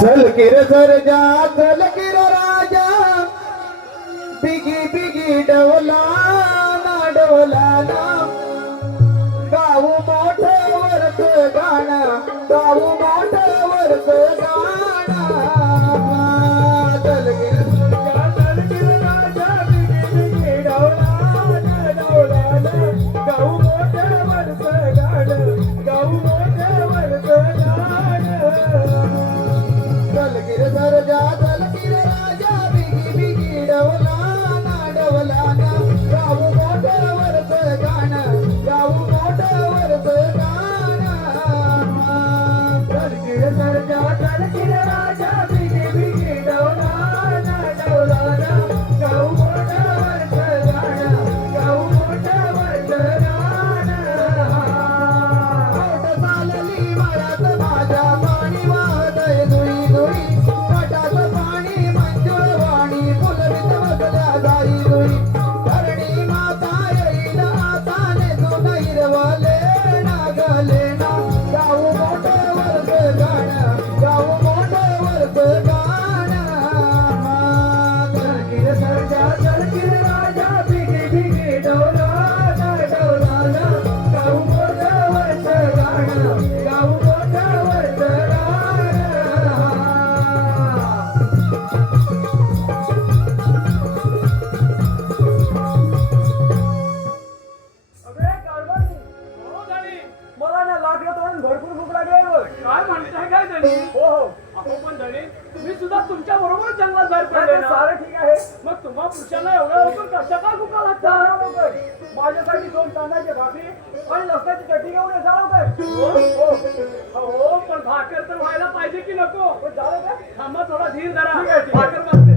सलकिर सरजा सलकिर राजा बिगी बिगी डवला ना डवला ना गाऊ मोठं वरच गाणं गाऊ मोठं वरच गाणं सलकिर सरजा सलकिर राजा बिगी बिगी डवला ना डवला ना गाऊ मोठं वरच गाणं गाऊ मोठं वरच गाणं सलकिर सरजा सलकिर राजा बिगी बिगी डवला ना डवला ना गाऊ मोठं वरच गाणं गाऊ मोठं वरच गाणं सलकिर सरजा सलकिर राजा बिगी बिगी डवला ना डवला ना गाऊ मोठं वरच गाणं गाऊ मोठं वरच गाणं मोठ चालली मळ्यात माझ्या पाणी वाहतय धुई धुई पाटात पाणी मंजुळ वाणी फुलवीत बसल्या गाई धुई धरणी माता येईल आता नेसून हिरवले नागले ना गाऊ मोठं वरच गाणं गाऊ मोठं वरच गाणं सलकिर सरजा सलकिर राजा बिगी बिगी डवला ना डवला ना गाऊ मोठं वरच गाणं गाऊ मोठं वरच गाणं अबे कारभारी, हो धनी, मला ना लाकडं तोडून भरपूर भूक लागली आहे बघ. काय म्हणताय काय धनी? हो हो अहो पण धनी, तुम्ही सुद्धा तुमच्या बरोबर जंगलात बाहेर पडले ना. सारं ठीक आहे. मग तुम्हा पुरुषांना एवढ्या लवकर कशा काय भुका लागतात? लवकर. माझ्यासाठी 2 तांदळाची भाकरी आणि लसणाची चटणी घेऊन ये जा लवकर. हो हो, पण भाकर तर व्हायला पाहिजे की नको? पण झालं का? थांबा, थोडा धीर धरा. ठीक आहे, ठीक आहे. भाकर भाजते.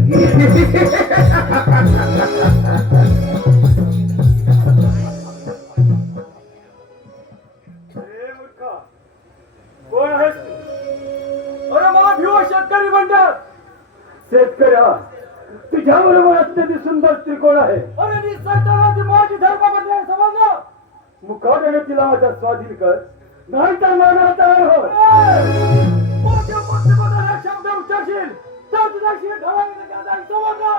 ए मूर्खा, कोण आहेस तू? अरे मला भिव शेतकरी म्हणतात. शेतकऱ्या, तुझ्या बरोबर अत्यंत सुंदर त्रिकोण आहे. अरे निसर्गाची माझी धर्मपत्नी आहे, समजलं? मुखाने तिला माझ्या स्वाधीन कर, नाही तर माना तयार हो. मोठ्या पक्षपाताला शब्द उच्चारशील तर तुझा शिर ढवळायला जाईल, समजलं?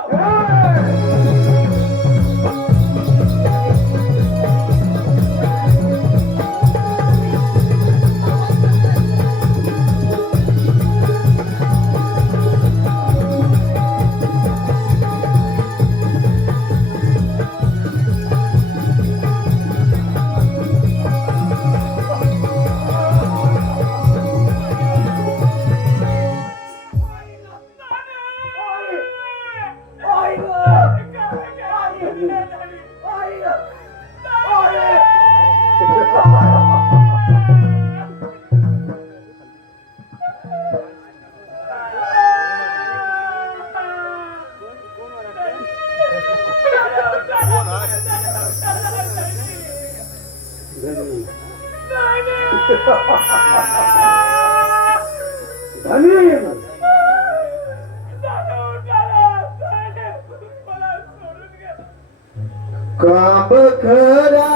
काब खरा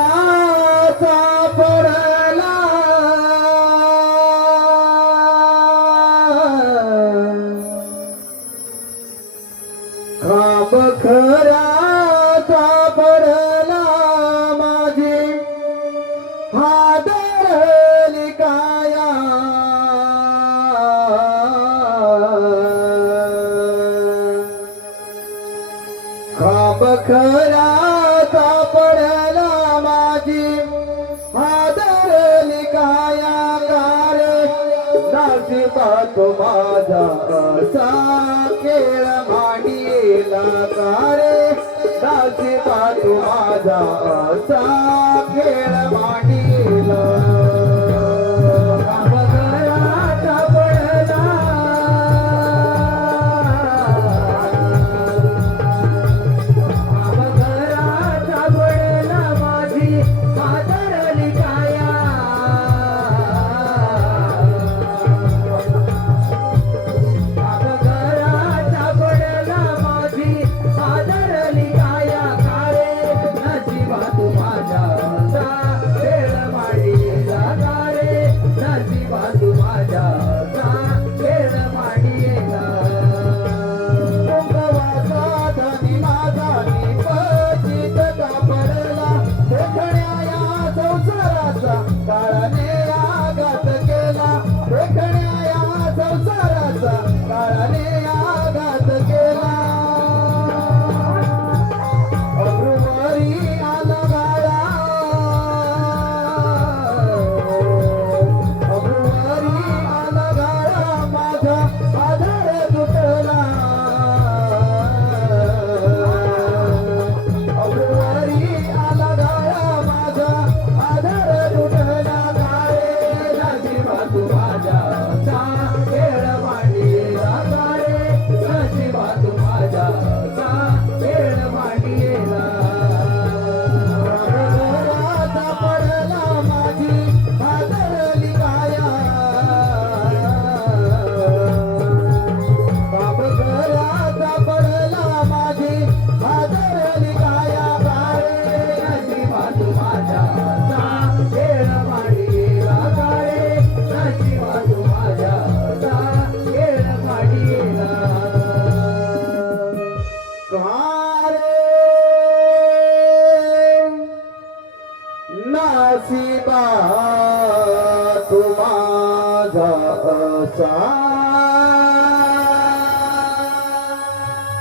सापडला काब खरा सापडला माझी हादरली काया काब खरा सापडला माझी हादरली काया कारे नाशिबा तो माझा असा खेळ मांडीला कारे नाशिबा तो माझा असा खेळ मांडीला काब खरा सापडला माझी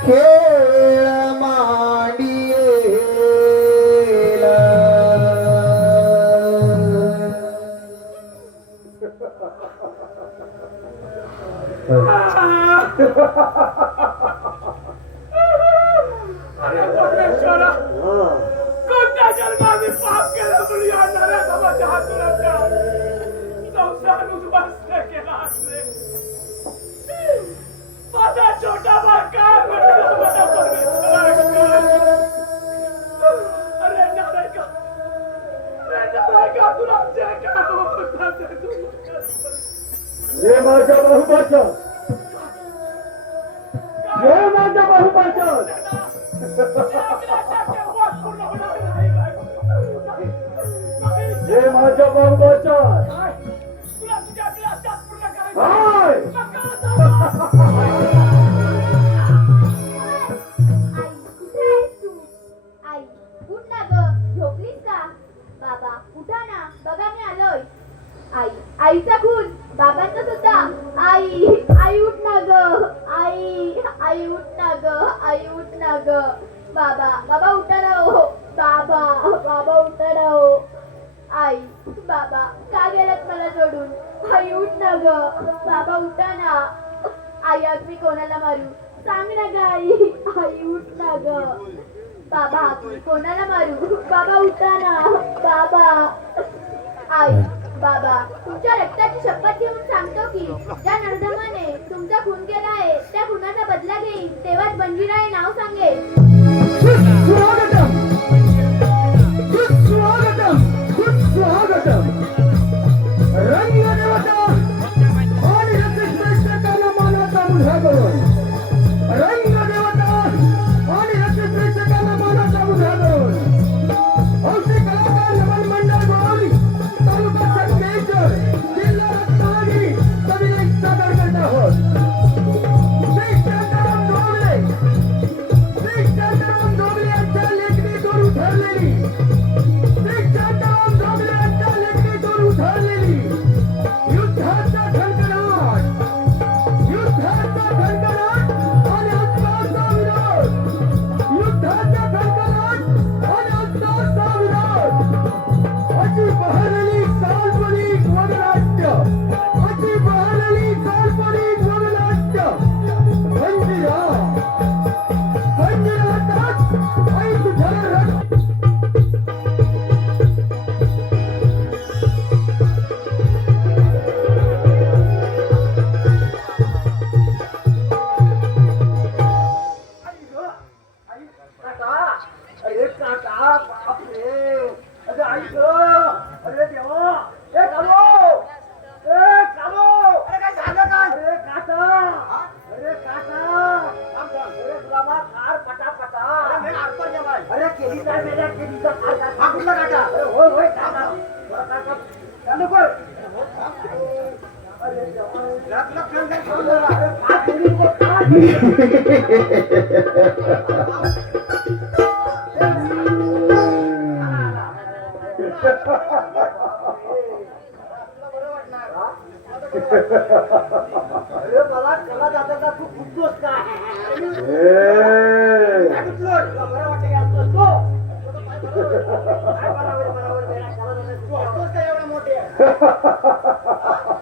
खेळ मांडियेला. अरे परमेश्वरा, कोणत्या जन्माने पाप केलं म्हणून या नराला माझ्या हातून संसार उद्ध्वस्त केला असेल. माझा छोटा भाग काय म्हणला मला परमेश्वरा. अरे नरका, तुला जे काय होतं ते तू हे माझ्या बहुबाचा, हे माझ्या बहुबाचा. हे माझ्या बहुबाचा. हाय. आई उठ ना ग, झोपलीस का? बाबा उठा ना, बघा मी आलोय. आई आईचा खून बाबांचा सुद्धा. आई आई उठ ना ग, आई आई उठ ना ग, आई उठ ना ग. बाबा बाबा उठा ना हो, बाबा बाबा उठा ना हो. आई बाबा का गेलात मला सोडून? आई उठ ना ग, बाबा उठा ना. आई आज मी कोणाला मारू? सांग ना ग आई. आई उठ ना ग. बाबा मी कोणाला मारू? बाबा उठा ना, बाबा. आई बाबा तुमच्या रक्ताची शपथ घेऊन सांगतो की ज्या नरधमाने तुमचा खून केला आहे त्या खुनाचा बदला घेईन, तेव्हाच बंजीराय नाव सांगेल. सुस्वागतम, सुस्वागतम, सुस्वागतम. रंगदेवता आणि रसिक प्रेक्षकांना मानाचा मुद्रा करून, रंगदेवता आणि रसिक प्रेक्षकांना मानाचा मुद्रा करून हौशी कलाकार नमन मंडळ म्हणून तालुका संगमेश्वर, जिल्हा रत्नागिरी सविनय सादर करत आहोत. श्री शांताराम ढोबळे, श्री शांताराम ढोबळे यांच्या लेखणीतून उठरलेली, श्री शांताराम ढोबळे यांच्या लेखणीतून उठरलेली युद्धाचा खणखणाट, युद्धाचा खणखणाट आणि अस्त्राचा विरोध, युद्धाचा खणखणाट आणि अस्त्राचा विरोध. अशी बहरलेली काल्पनिक वननाट्य, अशी बहरलेली काल्पनिक वननाट्य. मंजिरा मंजिरा हातात आई तुझ्या रक्त. अरे काका, बापरे. अरे आई ग, अरे देवा. ए कालो, ए कालो. अरे काय झालं काय? अरे काका, अरे काका. अरे तुला कार पटापटा. अरे केली काय मेल्या केलीचा कार काय? हा कुठला काका? अरे होय होय काका. बरं काका, चालू कर. अरे देवा. लाख लाख खान काय खाऊन जरा. अरे का केली बघ, का केली? अरे मला कला दादाचा तू फुटतोस का? काय फुटलोय? तुला बरं वाटतं का असं असतो? काय बराबर बराबर बेला कला दादा तू असतोस का एवढा मोठे?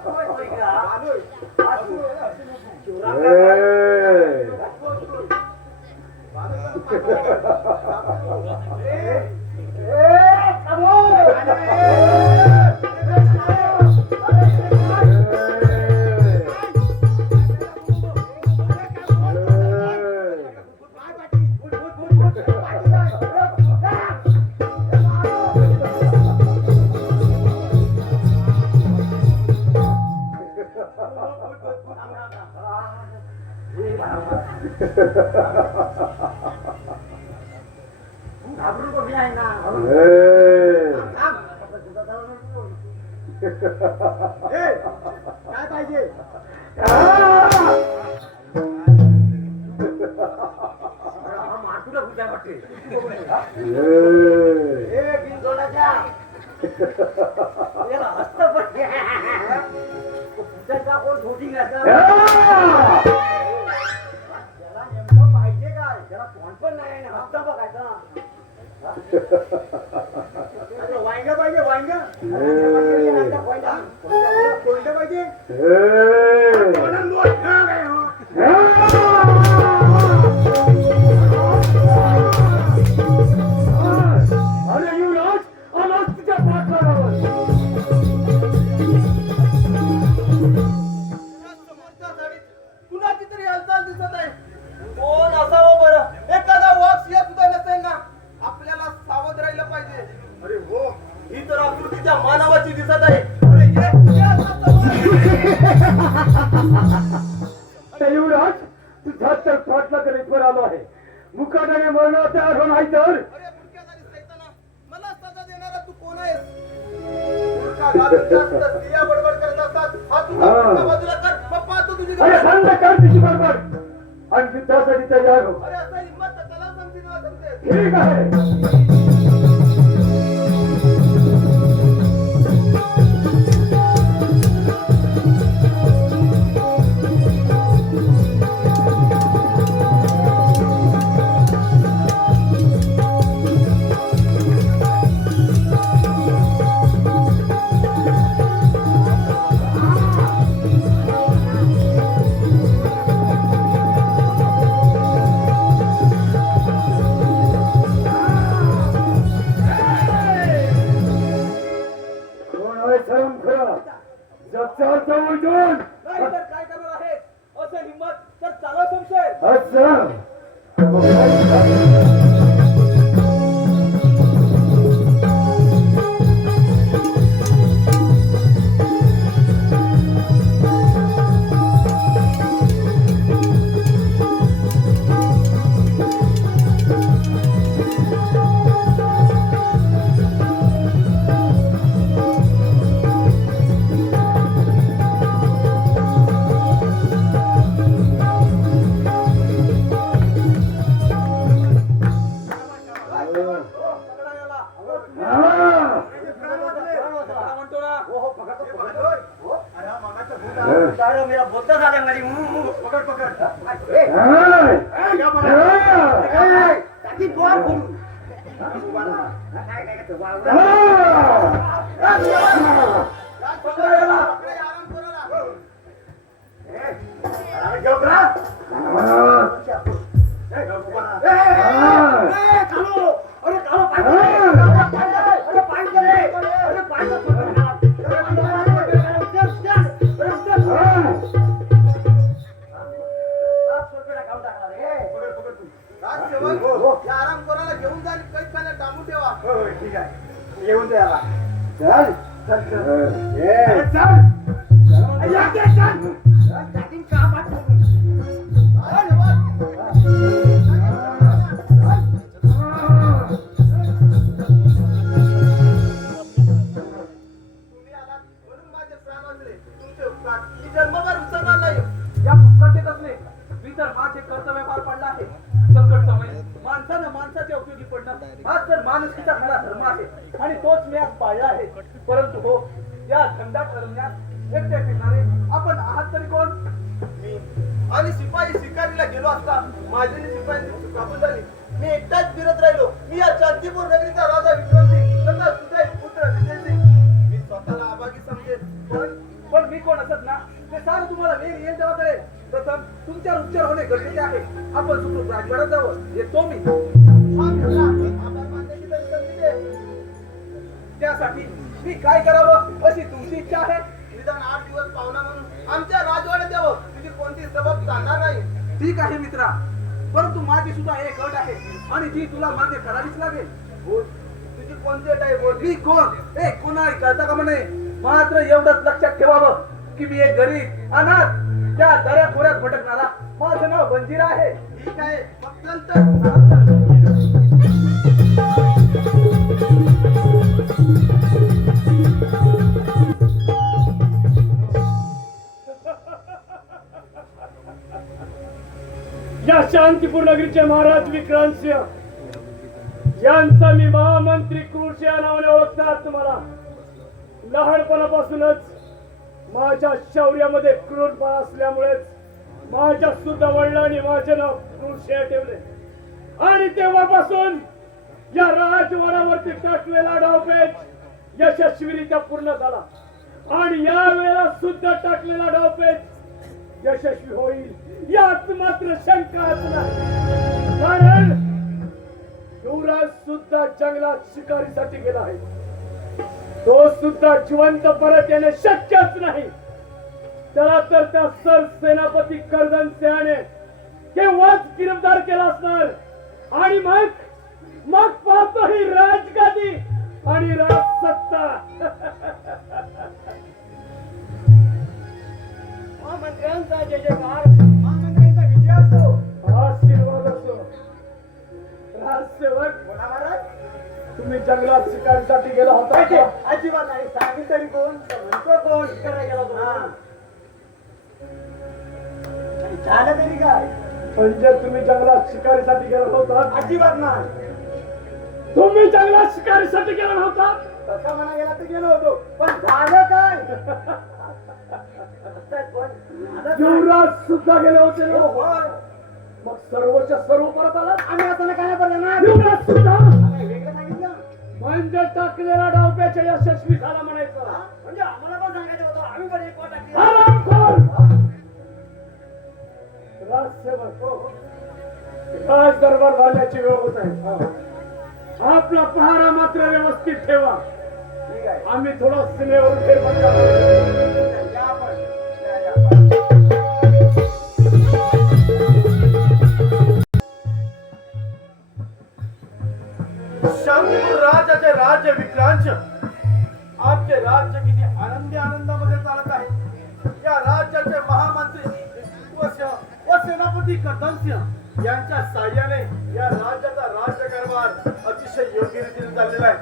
होय, होय का? आलोय. शिवराम घाबरू कमी आहे ना. काय पाहिजे? मारतुला कुठे वाटते? हस्त पडते कोण छोटी घ्यायचा त्याला नेमकं पाहिजे अरे वांग पाहिजे वांग कोणतं पाहिजे मला मोठं काय हो अरे युवराज आलाच तुझ्या पाठलागावर. समोरच्या साडीत कुणाची तरी हालचाल दिसत आहे. कोण असावं बरं? एखादा वाघ सिंह सुद्धा नसेल ना? आपल्याला सावध राहिलं पाहिजे. अरे हो, ही तर आकृतीच्या मानवाची दिसत आहे. अरे ये आता अरे युवराज तुझा तर पाठलागावर इथवर आलो आहे. मुकाट्याने मरणार तयार हो नाही तर. अरे मुडक्याधारी सैताना, मला सजा देणारा तू कोण आहेस? मूर्खा घालून जास्त स्त्रिया बडबड करत असतात. हा तुझा मुर्खा बाजूला कर, मग पाहतो तुझी अरे गंमत. सांग कर तिची बरोबर आणि युद्धासाठी तयार हो. अरे असा हिंमत तर त्याला समजेल ना समजेल. ठीक आहे. कोण आहे सर्व खरा जगचारचा उलटून नाही तर काय करणार आहे? असं हिंमत तर चालव संशय. असं म्हणतो ना हो हो पकड मेरा बोलता झालं माझी पकड पकड आराम कोणाला घेऊन जा आणि कैद खाण्यात डांबून ठेवा. ठीक आहे घेऊन द्या चल चल तुम्ही आलात म्हणून माझे प्राण वाचले. तुमचे उपकार मी जन्मभर विसरणार नाही. या पुस्तकेत असले मी तर माझे कर्तव्य पार पडला आहे. संकट समय माणसानं माणसाच्या उपयोगी पडणं हाच तर माणुसकीचा खरा धर्म आहे आणि तोच मी आज पाळला आहे. परंतु हो, या खंडात दरम्यान एकटे फिरणारे आपण आहात तरी कोण? मी आणि शिपाई शिकारीला गेलो असता माझी शिपायांची चूक काबूल झाली. मी एकटाच फिरत राहिलो. मी या शांतीपूर नगरीचा राजा विक्रमसिंग तथा तुझा एक पुत्र विजयसिंग. मी स्वतःला अभागी समजेल पण मी कोण असत ना ते सारं तुम्हाला वेळ येईल तेव्हा कळेल. प्रथम तुमच्यावर उपचार होणे गरजेचे आहे. आपण सुखरूप राजवाड्यात जावं येतो मी. आभार मानण्याची तरी संधी दे. त्यासाठी मी काय करावं अशी तुमची इच्छा आहे? निदान 8 दिवस पाहुणा म्हणून आमच्या राजवाड्यात यावं. तुझी कोणती सबब चालणार नाही. ठीक आहे मित्रा, परंतु माझी सुद्धा एक अट आहे आणि ती तुला मान्य करावीच लागेल. बोल तुझी कोणती अट आहे बोल. मी कोण कोणाही कळता का म्हणे. मात्र एवढंच लक्षात ठेवावं की मी एक गरीब अनाथ त्या दऱ्या खोऱ्यात भटकणारा माझं नाव बंजीरा आहे. ठीक आहे मग चल तर. या शांतीपूर नगरीचे महाराज विक्रांतसिंह यांचा मी महामंत्री क्रूर या नावाने ओळखणार. तुम्हाला लहानपणापासूनच माझ्या शौर्यामध्ये क्रूरपणा असल्यामुळेच माझ्या सुद्धा वडिलांनी माझे नाव क्रूर ठेवले आणि तेव्हापासून या राजवाड्यावरती टाकलेला डावपेच यशस्वीरित्या पूर्ण झाला आणि या वेळेला सुद्धा टाकलेला डावपेच यशस्वी होईल यात मात्र शंकाच नाही. कारण युवराज सुद्धा जंगलात शिकारीसाठी गेला आहे. तो सुद्धा जिवंत परत येणे शक्यच नाही. त्याला तर त्या सरसेनापती कर्दन सिंहाने केव्हाच गिरफ्तार केला असणार आणि मग पाहतो ही राजगादी आणि राजसत्ता. महामंत्र्यांचा जय जयकार, महामंत्र्यांचा विजय असो. आशीर्वाद असो. राजसेवक, बोला महाराज. तुम्ही जंगलात शिकारीसाठी गेला होता का? अजिबात नाही. सांगितलं तरी कोण म्हणतो कोण करायला गेला तो. आणि झालं तरी काय? म्हणजे तुम्ही जंगलात शिकारीसाठी गेला होता? अजिबात नाही. तुम्ही जंगलात शिकारीसाठी गेला होता? तसं म्हणा गेला तर गेलो होतो, पण झालं काय? युवराज सुद्धा गेले होते ना? होय. मग सर्वच्या सर्व परत आला. आम्ही असताना काय पडलं युवराज सुद्धा वेगळं सांगितलं म्हणजे टाकलेला डावपेचा यशस्वी झाला म्हणायचं. म्हणजे आम्हाला पण सांगायचं होतं, आम्ही पण एक वाट टाकली. हरामखोर! राजसेवक, राज दरबार भरण्याची वेळ होत आहे. आपला पहारा मात्र व्यवस्थित ठेवा. ठीक आहे. आम्ही थोडा सीमेवरून फेरफटका मारू. या आपण. या. शांतीपूर राजाचे राज्य विक्रांत आमचे राज्य किती आनंदी आनंदामध्ये चालत आहे. या राज्याचे महामंत्री व सेनापती कर्दन सिंह यांच्या साह्याने या राज्याचा राज्यकारभार अतिशय योग्य रीतीने चाललेला आहे.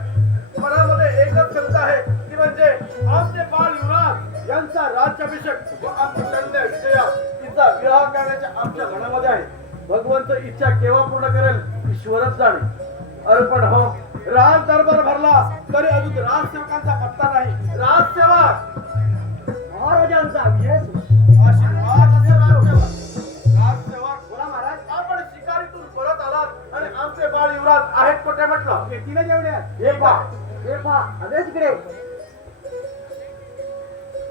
मनामध्ये एकच शंका आहे ती म्हणजे आमचे बाल युवराज यांचा राज्याभिषेक व आमची कन्या विजया तिचा विवाह करण्याच्या आमच्या मनामध्ये आहे. भगवंत इच्छा केव्हा पूर्ण करेल ईश्वरच जाणे. अर्पण हो, राज दरबार भरला तरी अजून राजसेवकांचा पत्ता नाही. राजसेवक महाराजांचा विजय असो. आशीर्वाद असे राजसेवक. राजसेवक, बोला महाराज. आपण शिकारीतून परत आलात आणि आमचे बाळ युवराज आहेत कुठे म्हटलं? येतीला जेवढ्यात हे पहा. हे पहा, अरे तिकडे.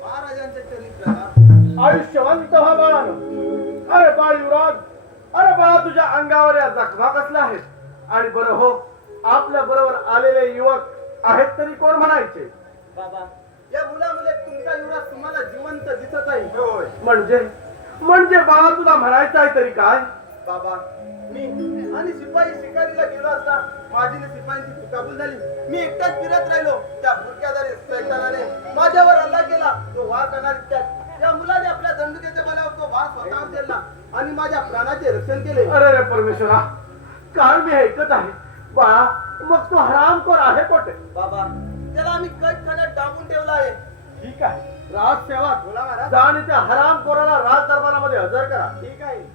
महाराजांच्या चरित्राला आयुष्यवंत व्हा बाळानं. अरे बाळ युवराज, अरे बाळा तुझ्या अंगावर या जखमा कसल्या आहेत? आणि बरं हो, आपल्या बरोबर आलेले युवक आहेत तरी कोण म्हणायचे? बाबा, या मुलामुळे तुमचा युवराज तुम्हाला जिवंत दिसत आहे. म्हणजे बाळा तुला म्हणायचं आहे तरी काय? बाबा, मी आणि शिपाई शिकारीला गेलो असता माझी शिपायांची चुकाबूल झाली. मी एकटाच फिरत राहिलो. त्या भुरक्यादारी सैतानाने माझ्यावर हल्ला केला. तो वार करणार या मुलाने आपल्या दंडुकेच्या बलावर तो वार स्वतःवर केला आणि माझ्या प्राणाचे रक्षण केले. अरे रे परमेश्वरा, काल मी ऐकत आहे. बाळा, मग तो हरामखोर आहे कोठे? बाबा, त्याला आम्ही कैदखान्यात डांबून ठेवला आहे. ठीक आहे. राजसेवक, बोला महाराज. जा आणि त्या हरामखोराला राज दरबारामध्ये हजर करा. ठीक आहे.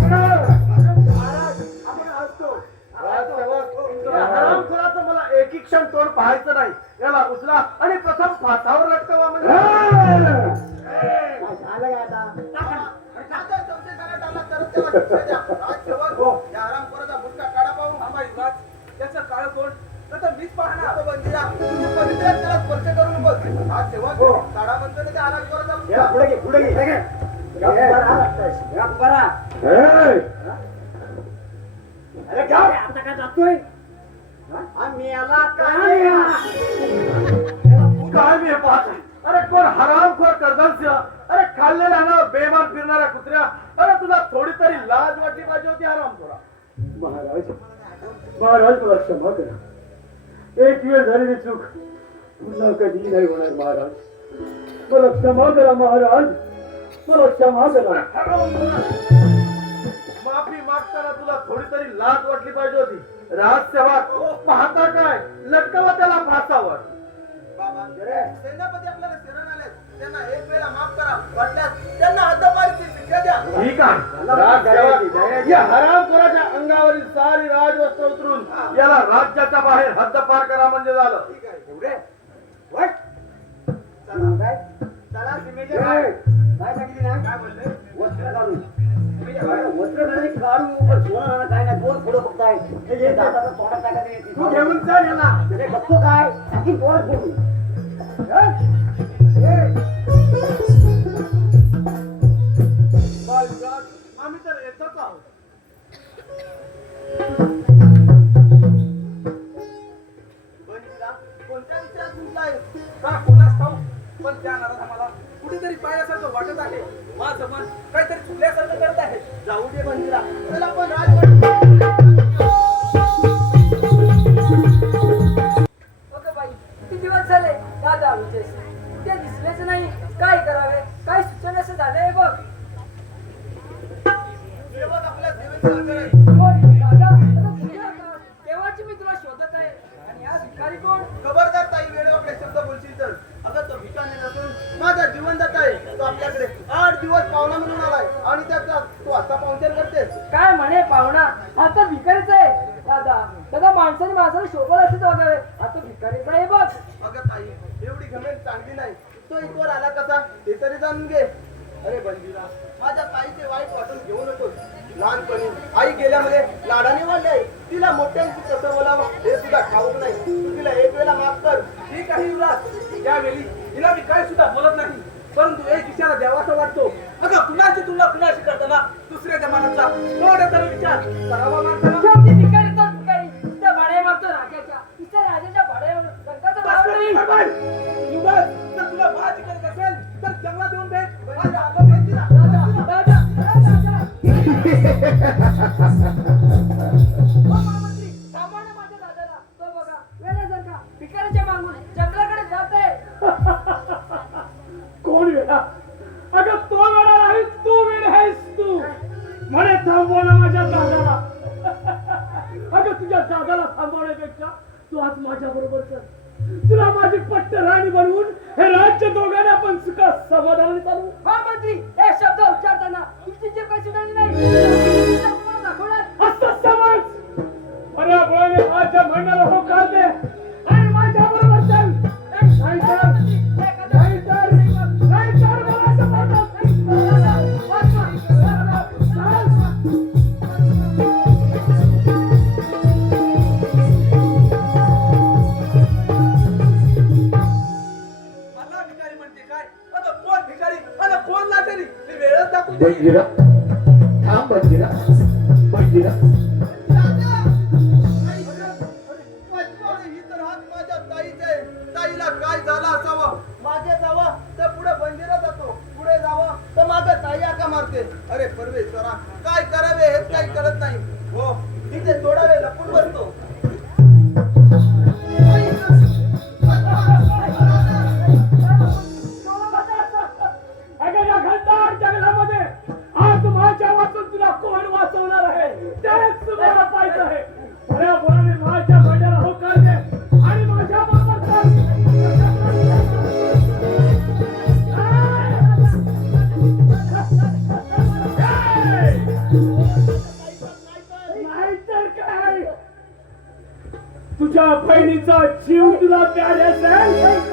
महाराज, आपण असतो. राजसेवक, या हरामखोराचं मला एकी क्षण तोंड पाहायचं नाही. याला उचला आणि प्रथम फासावर लटकवा. म्हणजे झालं काय आता? माझ्या संशयकारात आला तर त्याला शिक्षा द्या. राजसेवक, या हरामखोराचा बुटका काढा पाहू. आम्हा युवराज, त्याचं काळ कोण? तर मीच पाहणार. तो बंदिरा, तू पवित्र आहे, त्याला स्पर्श करू नकोस. राजसेवक, काढा म्हणतो ना त्या हरामखोराचा बुटका. पुढे घे, पुढे घे. बरा. अरे काय आता काय जातोय? आम्ही याला काय काय मी हे पाहत आहे? अरे कोण हरामखोर कर्दनसिंह? अरे खाल्लेल्या अन्नावर बेमान फिरणाऱ्या कुत्र्या, अरे तुला थोडी तरी लाज वाटली पाहिजे होती हरामखोरा. महाराज, महाराज मला क्षमा करा. एक वेळ झालेली चूक पुन्हा कधी नाही होणार. महाराज, मला क्षमा करा. महाराज, मला क्षमा करा. माफी मागताना तुला थोडी तरी लाज वाटली पाहिजे होती. राजसेवक, पाहता काय? लटकवा त्याला फासावर. सेनापती आपल्याला शरण आले, त्यांना एक वेळा माफ करा. वाटल्यास त्यांना हद्दपारीची शिक्षा द्या. ठीक आहे. राजसेवक, या हरामखोराच्या अंगावरील सारी राजवस्त्र उतरून याला राज्याच्या बाहेर हद्दपार करा म्हणजे झालं. ठीक आहे. काय चला सीमेच्या बाहेर. काय सांगितली ना काय बोलले वस्त्र काढून वस्त्र काढू पण सोनं काय नाही दोन फोडो फक्त आहे हे दादाचा तोंडात टाकायचं तू घेऊन चल याला ते गप्पो काय की डोळ्यात फोडू बालराज, आम्ही तर येतच आहोत. कोणत्या विचारात गुंतलाय का कोणास ठाऊक पण त्या नादात आम्हाला कुठेतरी पायासारखं वाटत आहे. माझं मन काहीतरी चुकल्यासारखं करत आहे. जाऊ दे बंदिरा चला आपण राजवाडा अगं बाई किती दिवस झाले दादा विजयस ते दिसलेच नाही. काय करावे काय सुचण्याचं झालंय बघ. आपल्या सेवेचा आग्रह आहे. कोण? दादा अगं कुठे होता? केव्हाची मी तुला शोधत आहे. आणि हा भिकारी कोण? खबरदार ताई वेळेवर आपले शब्द बोलशील तर अगं तो भिकाने नसून माझा जीवनदाता आहे. तो आपल्याकडे 8 दिवस पाहुणा म्हणून आलाय आणि त्याचा तो आता पाहुणचार करते. काय म्हणे पाहुणा आता भिकारीच आहे. दादा दादा माणसाने माणसाला शोभत असेच वागावे. आता भिकारीच आहे बघ. अगं ताई एवढी घमेल चांगली नाही. तो इथवर आला कसा ते तरी जाणून घे. अरे बंदिरा माझ्या ताईचे वाईट वाटून घेऊ नकोस. लहानपणी आई गेल्यामध्ये लाडाने वाढली आहे. तिला मोठ्यांची कसं बोलावं हे सुद्धा ठाऊक नाही. तू तिला एक वेळा माफ कर. ठीक आहे युवराज. यावेळी हिला मी काय सुद्धा बोलत नाही. परंतु एक विचार द्यावासा वाटतो. अगं कुणाची तुलना कुणाशी करताना दुसऱ्या जमान्याचा थोडा तरी विचार करावा माणसाला. शेवटी भिकारी तर भिकारी. त्या भाड्या मागतो राजाच्या. तिच्या राजाच्या भाड्यावर रंगाचं भाव नाही. युवराज, जर तुला बाजी करत असेल तर जंगलात येऊन भेट. माझ्या आलं माहिती ना. दादा दादा महामंत्री थांबवा ना माझ्या दादाला. तो बघा वेड्यासारखा भिकारीच्या मागून जंगलाकडे जाते. कोण वेळा अगं तो वेळा नाही तू वेळ आहेस तू म्हणे थांबव ना माझ्या दादाला. अगं तुझ्या दादाला थांबवण्यापेक्षा तू आज माझ्या बरोबर चल. तुला माझी पट्ट राणी बनवून हे राज्य दोघांना आपण सुखा समाधानाने चालू. महामंत्री हे शब्द उच्चारताना तुमची जीभ काही सुटायची नाही. तुम्हाला दाखवणार असं समज बऱ्या बोळाने माझ्या म्हणण्याला होकार दे आणि माझ्या बरोबर चल. नाहीतर बोलायचं म्हणतात. मला भिकारी म्हणते काय? अगं कोण भिकारी आणि कोण लाचारी हे वेळच दाखवून दे. बंदिरा थांब बंदिरा बंदिरा ही तर हात माझ्या ताईचा आहे. ताईला काय झालं असावं. मागे जावं तर पुढे बंदिरा जातो. पुढे जावं तर मागे ताई आका मारते. अरे परमेश्वरा काय करावे हेच काही कळत नाही. हो तिथे थोडा वेळ लपून बसतो. अगं या घनदाट जंगलामध्ये आज माझ्या वाचून तुला कोण वाचवणार आहे तेच तुम्हाला पाहायचं आहे. बऱ्या बोलाने माझ्या भांड्याला होकार दे आणि माझ्या बरोबर चल. नाहीतर काय तुझ्या बहिणीचा जीव तुला प्यारे असेल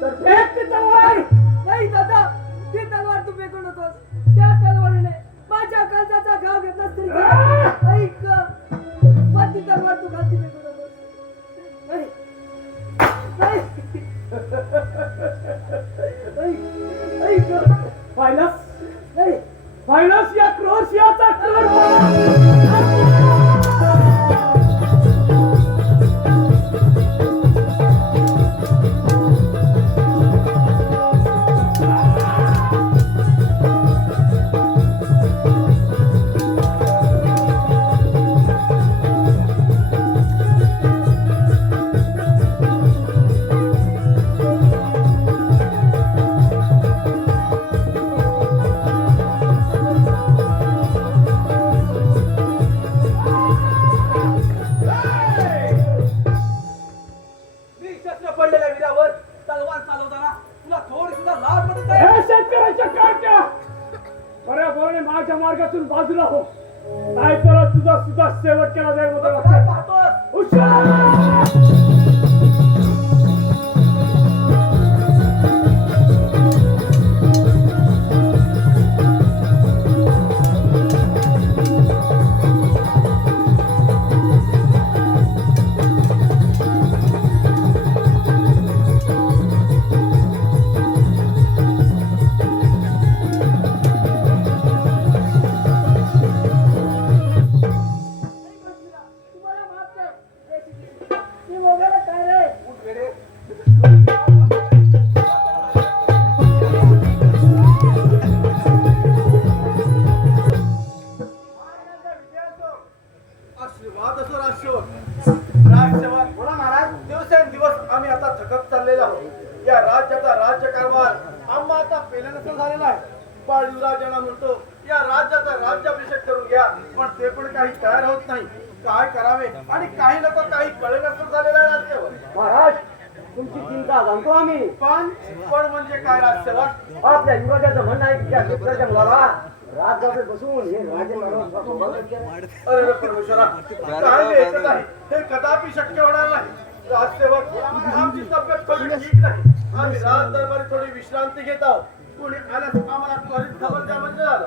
तर फेक ती तलवार. नाही दादा ती तलवार तू फेकू नकोस. त्या तलवारीने माझ्या काळजाचा घाव घेतला तरी चालेल. ऐक पण ती तलवार तू खालती फेकू नकोस. नाही नाही ऐक पाहिलंस नाही पाहिलंस या क्रोशियाचा क्रूर मी शस्त्र पडलेल्या वीरावर तलवार चालवताना तुला थोडी सुद्धा लाज वाटत नाही. हे शेतकऱ्याच्या काट्या बऱ्या बोलाने माझ्या मार्गातून बाजूला हो नाहीतर तुझा सुद्धा शेवट केला जाईल होता काय लक्षात. पाहतोस? हुशार! वेडे. आशीर्वाद असो राजसेवक बोला महाराज. दिवसेंदिवस आम्ही आता थकत चाललेलो आहोत. या राज्याचा राज्यकारभार आम्हा आता पेल्यानंतर झालेला आहे. बाळ युवराजांना म्हणतो या राज्याचा राज्याभिषेक करून घ्या, पण ते पण काही तयार होत नाही. काय करावे आणि काही लोक काही कळेनसर झालेला आहे राज्यावर. महाराज तुमची चिंता जाणतो आम्ही. पण म्हणजे काय राजसेवक? आपल्या युवराजाचं म्हणणं आहे की त्या मित्राच्या मुलाला राजगावात बसून हे राज्य अरे परमेश्वरा, काय वेचत आहे हे कदापि शक्य होणार नाही. राजसेवक आमची तब्येत थोडी ठीक नाही. आम्ही राज दरबारी थोडी विश्रांती घेत आहोत. कोणी आल्यास आम्हाला त्वरित खबर द्या म्हणजे झालं.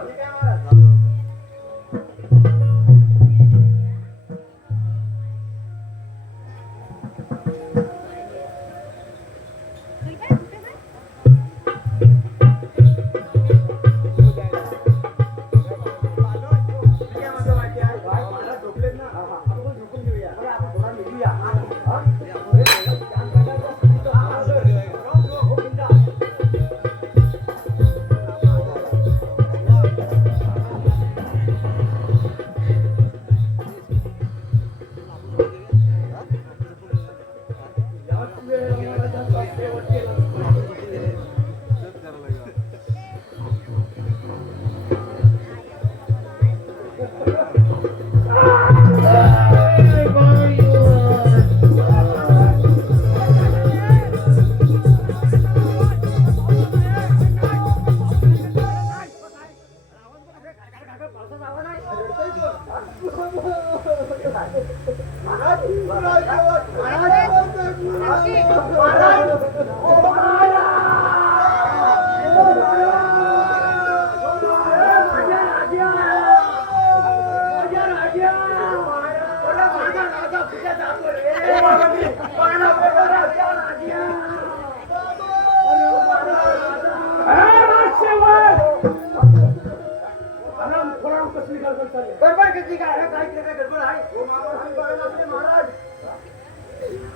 गडबड किती काय काय गडबड आहे. हो महाराज.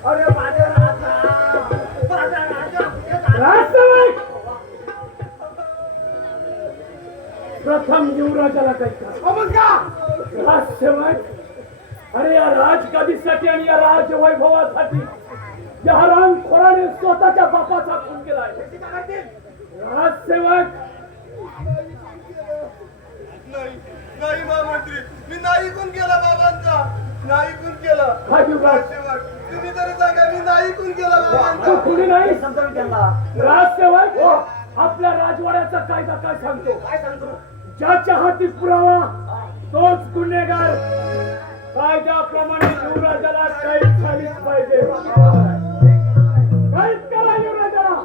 अरे माझ्या राजसेवक प्रथम युवराजाला काय राजसेवक. अरे या राजगादीसाठी आणि या राजवैभवासाठी या हरामखोराने स्वतःच्या बापाचा खून केलाय. राजसेवक नाही महामंत्री, मी नाही खून केला बाबांचा. नाही खून केला. काय युवराज तुम्ही तरी सांगा मी नाही खून केला तू बाबांचा. कुणी नाही. समजावून त्यांना राजसेवक आपल्या राजवाड्याचा कायदा काय सांगतो? काय सांगतो. ज्याच्या हाती पुरावा तोच गुन्हेगार. कायद्याप्रमाणे युवराजाला कैद झालीच पाहिजे. कैद करा युवराजाला.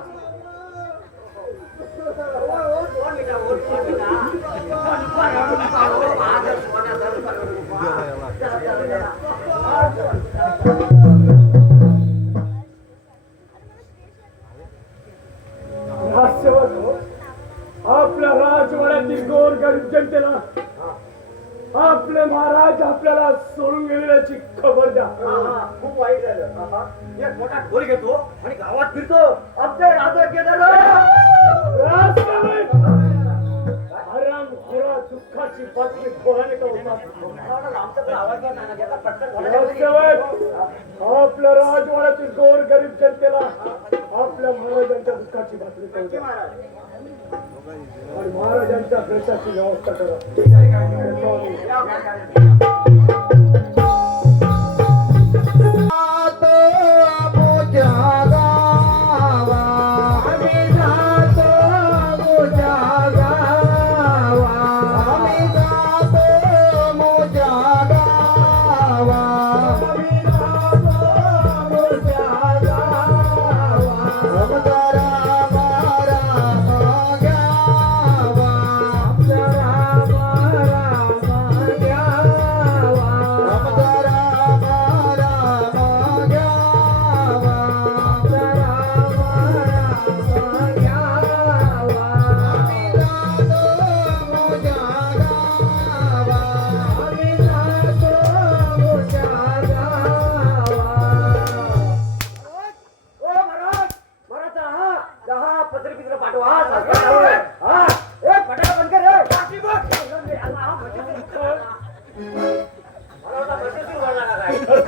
आपल्या राजवाड्यातील गोरगरीब जनतेला आपले महाराज आपल्याला सोडून गेलेल्याची खबर द्या. खूप वाईट झालं. एक मोठा ढोल घेतो आणि गावात फिरतो. अब्दे राजा केदार हरामखोरा दुःखाची बातमी कोणाने का आपल्या राजवाड्यातील गोरगरीब जनतेला आपल्या महाराजांच्या दुःखाची बातमी कळू द्या. आणि महाराजांच्या भेटाची व्यवस्था करा. राम राम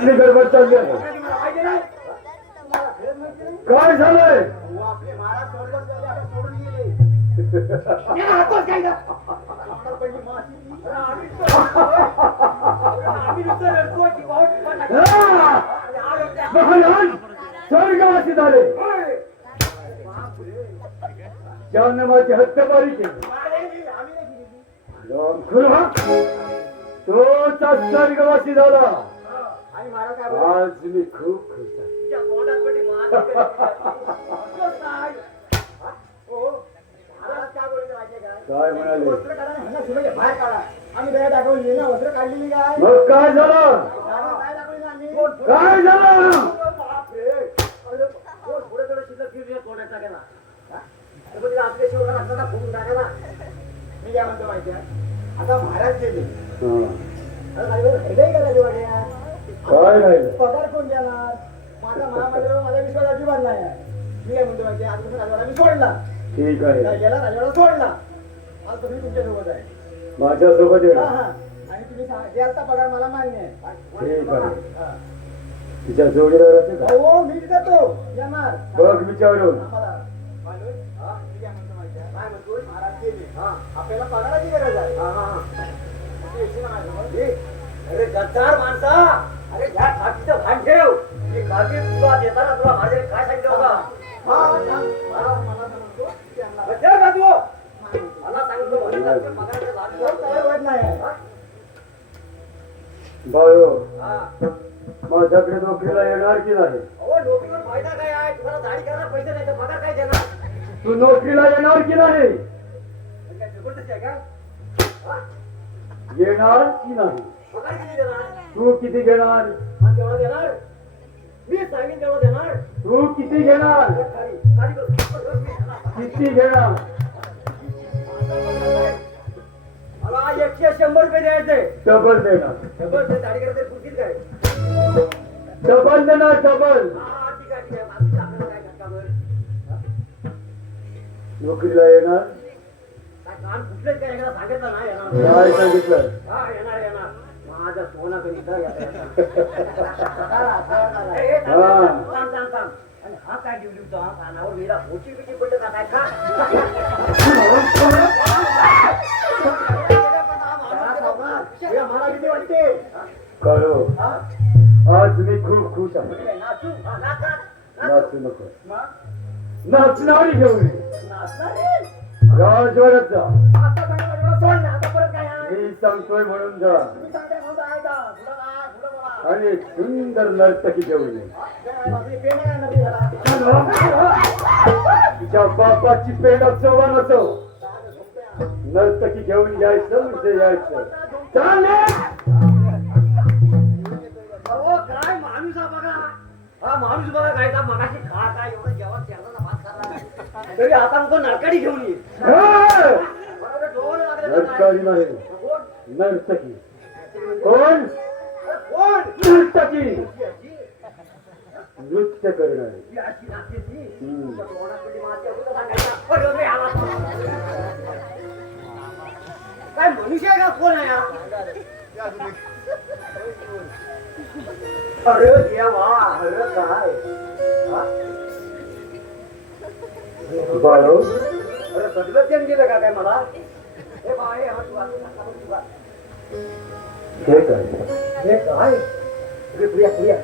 कसली गडबड चालली आहे मला माहिती नाही तुम्हाला खरंच माहिती नाही काय झालंय अहो, आपले महाराज स्वर्गात गेले, आता सोडून गेले या, हातच काय का? आम्हाला पहिली माशी ती. अरे, आम्ही नुसतं रडतोय की भाऊ टिपा टाकला. हा! अरे, आलो त्या. महाराज स्वर्गवासी झाले होय. बापरे. ज्याने माझी हत्यापारी केली आम्ही नाही केली. खुरहा तोच आज स्वर्गवासी झाला आणि महाराज काय बोलले? आज मी खूप खुश आहे तुझ्या तोंडात पडली माशी. असंच नाही. हा? हो. महाराज काय बोलले माहितीये का? काय म्हणाले वस्त्र काढा ना, ह्यांना शिवाय बाहेर काढा. आम्ही दया दाखवली ना, वस्त्र काढलेली काय? मग काय झालं काय दाखवली ना आम्ही? काय झालं बापरे. अरे, थोडं थोडं शिल्लक घेऊन ये तोंडात टाकायला. हा? अरे, पण तिला आपल्या शिवला असताना फुगून टाकायला. मी काय म्हणतो माहिती आहे? आता महाराज गेले. हा. आता राहिलं राहिलंय का राजवाड्यात? काय राहिलं पगार कोण देणार? माझा महामंडळावर माझा विश्वास अजिबात नाही आहे. मी काय म्हणतो माहिती आहे? आजपासून राजवाडा मी सोडला. ठीक आहे काय गेला राजवाडा सोडला. आज तुम्ही तुमच्या सोबत आहे. माझ्यासोबत हा, येणार हा. आणि तुम्ही द्यालचा पगार मला मान्य आहे. ठीक आहे. हा. तिच्या जोडीदाराचे का हो, मीच देतो. येणार. बघ विचारून आम्हाला. मालूम? हा, मी काय म्हणतो माहिती आहे? काय म्हणतोय? महाराज गेले. हा, आपल्याला पगाराची गरज आहे. हा, हा, हा. तू येशील ना माझ्यासोबत? ये. अरे गद्दार माणसा, अरे ह्या ठाकीचं भान ठेव. मी खाकी तुला देताना तुला माझ्याकडे काय सांगितलं होतं? हा, मला म्हणतो त्यांना. ठेव का तू? मला सांगितलं महाराजांच्या पगाराचं झालं. काय वाईट नाही आहे. हा? बाळो हा. माझ्याकडे नोकरीला येणार की नाही अहो, नोकरीवर फायदा काय आहे? तुम्हाला दाढी करायला पैसे नाही तर पगार काय देणार? तू नोकरीला येणार की नाही हे काय जबरदस्ती आहे का? हा? येणार की नाही पगार किती देणार? तू किती घेणार हा, तेवढं देणार? मी सांगेन तेवढं देणार? तू किती घेणार खाली, खाली करू. मी ह्याला- किती घेणार मला 100 द्यायचे. डबल देणार डबल ते दाढी करायचं पुरतील काय? डबल देणार डबल हा, ठीक आहे, ठीक आहे. माफी आपल्याला काय धक्का बरं? नोकरीला येणार काय कान फुटलेत काय? एकदा सांगितलं नाही येणार. काय सांगितलं हा, येणार, येणार. माझं सोनं कधी इथं येतं, येतं. ए, ए, थांब, हा. थांब, थांब, थांब. आणि हा काय डिवली होता? हा कानावर मेला मोठी बिची पडलं का काय का? जरा मला किती वाटते? करो हा? आज मी खूप खुश आहे काय नाचू? हा, नाच, नाच. नाचू नको मग? नाचणारी घेऊन ये. नाचणार रे? राजवाड्यात जा आता सांगितलं सोड ना, आता परत काय आहे? मी सांगतोय म्हणून जा तुम्ही सांगताय म्हणून आहे का? पुढं काय? पुढं बोला. आणि एक सुंदर नर्तकी घेऊन ये आपली पेन आहे ना ती जरा. तिच्या बापाची पेंड असो वा नसो नर्तकी घेऊन यायचं म्हणजे यायचं चालेल अहो, काय माणूस हा बघा. हा माणूस बघा काय का मगाशी खा काय एवढं जेवण शेरडाचा भात खाल्ला. तरी आता म्हणतो नरकाडी घेऊन ये. हे! मला तर डोळे लागले तर नर्तकी काय? नाही कोण? नर्तकी कोण कोण? नर्तकी अशी नृत्य करणारी नाचते ती. हम्म. तुझ्या तोंडाकडे माती असू तर सांगायचं. अरे, अरे, आला. काय मनुष्य आहे का कोण आहे हा? अरे देवा, अरे काय हा? बाळो अरे सगळं चेंज केलं का काय मला? हे बाय, हा तू आता सांगा बघ तुला. हे काय हे काय? अरे प्रिया, प्रिया.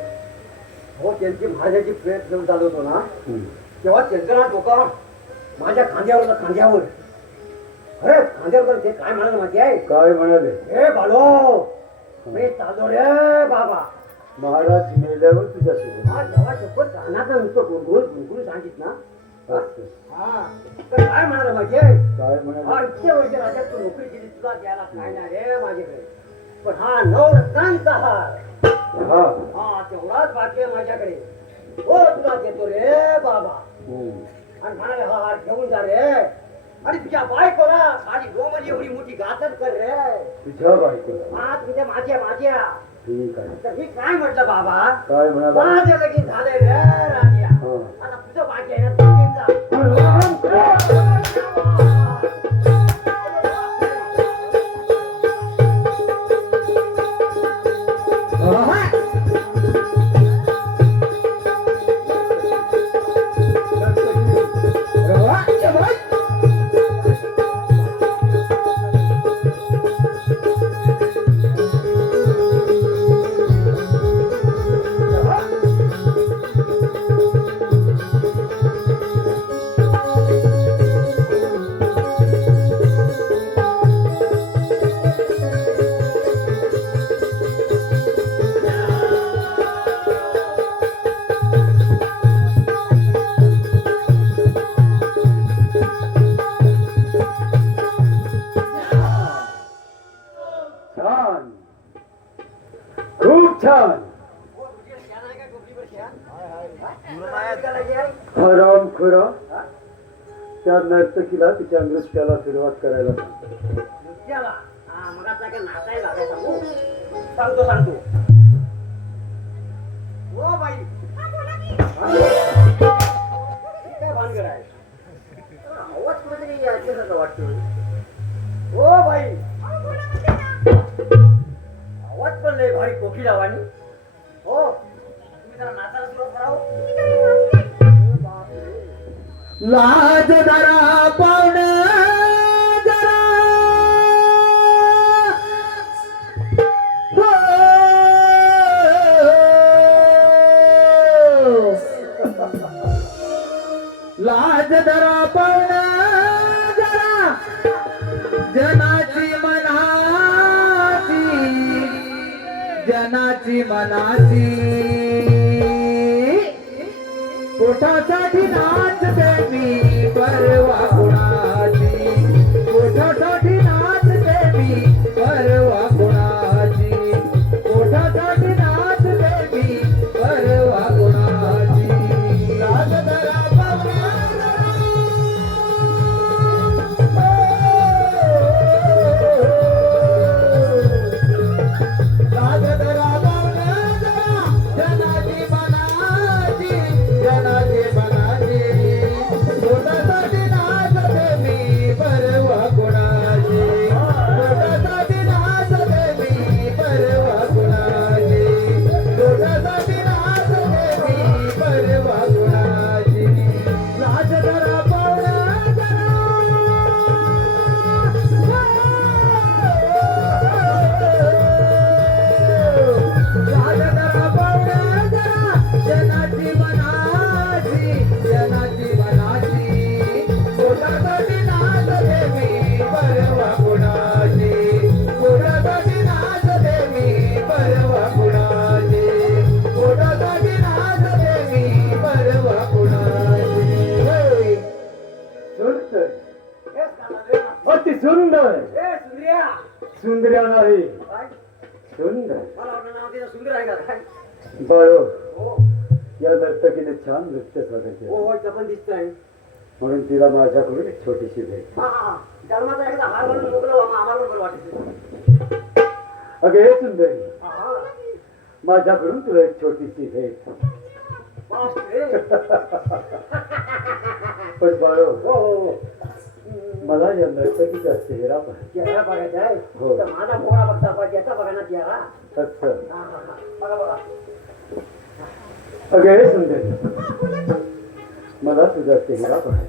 हो, त्यांची महाराजाची प्रेत घेऊन चालवतो ना, हम्म. तेव्हा त्यांचं ना डोका माझ्या खांद्यावर होता, खांद्यावर. अरे खांद्यावर ते काय म्हणाल माहिती आहे? काय म्हणाले हे बालो, मी चाललो रे बाबा. महाराज मेल्यावर तुझ्यासोबत हा जेव्हा शपथ कानाचं नुसतं गुणगुण सांगित ना, असं. हा तर काय म्हणाल माहिती आहे? काय हा म्हणाले इतक्या वर्ष राज्यात तू नोकरी केली, तुला द्यायला काय नाही रे माझ्याकडे, पण हा नवरत्नांचा हार, हा हा तेवढाच बाकी आहे माझ्याकडे. हो तुला देतो रे बाबा. हम्म. आणि म्हणाले हा हार घेऊन जा रे, आणि तुझ्या बायकोला साडी गोमध्ये एवढी मोठी गाजर कर रे. तुझ्या बायकोला हा तुझ्या माझ्या माझ्या. ठीक आहे तर मी काय म्हटलं बाबा, काय म्हणाला माझं लगीन झालंय रे राजा. हा. आता तुझं बाकी आहे ना, तू घेऊन जा. हराम खुरा त्या नर्तकीला तिच्या नृत्याला सुरुवात करायला सांग. त्याला मग आता काय नाचायला काय सांगू सांगतो ओ बाई काय भानगड आहे आवाज कुठेतरी याच्यासारखं वाटतोय ओ बाई आवाज पण लय भारी कोकी लावानी हो तुम्ही जरा नाचायला सुरुवात करावं लाज धरा पाहुण जरा हो. लाज धरा पाहुण जरा जनाची मनाची पोटासाठी नाचते मी परवा कुणाची पोटासाठी नाचते मी परवा कुणाची पोटासाठी नाचते मी परवा कुणाची लाज धरा पाहुणा लाज धरा पाहुणा जनाची मनाची पोटासाठी नाचते मी परवा कुणाची पोटासाठी नाचते मी परवा कुणाची पोटासाठी नाचते मी परवा कुणाची लाज धरा पाहुणा लाज धरा पाहुणा जनाची मनाची पोटासाठी नाचते मी परवा कुणाची पोटासाठी नाचते मी परवा कुणाची पोटासाठी नाचते मी परवा कुणाची सुंदर अति सुंदर ए सुंदर्या सुंदर्या नाही काय सुंदर मला वाटलं नाव तिचं सुंदर आहे का काय बरो हो या नर्तकीने छान नृत्य सादर केलं हो इथं पण दिसतंय म्हणून तिला माझ्याकडून एक छोटीशी भेट. हा जन्माचा एकदा हार घालून मोकळं आम्हाला पण बरं वाटत अगं हे सुंदरी हा माझ्याकडून तुला एक छोटीशी भेट. बापरे पण बाळो हो हो मला या नर्तकीचा चेहरा पाहिजे. चेहरा बघायचा आहे हो. तर माझा पोळा बघता पाहिजे याचा बघा ना चेहरा असं बघा बघा अगं हे सुंदरी मला तुझा चेहरा पाहिजे.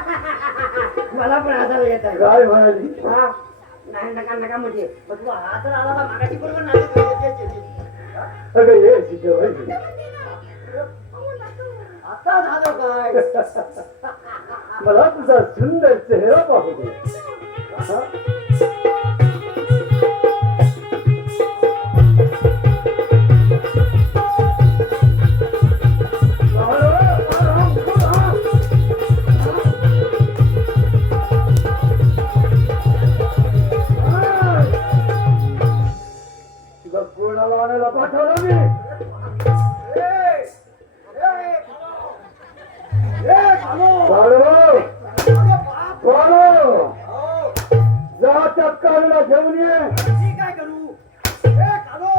मला पण हाताला येत आहे काय म्हणाली हा नाही नका नका म्हणजे पण तुला हात आला तर मागाशी बरोबर नाही अगं ये तिच्या वय आता झालं काय मला तुझा सुंदर चेहरा पाहू दे. हा? तुझा कोणाला आणायला पाठवलं मी बाळू बाळू जा त्या काळूला घेऊन ये. काय करू कालो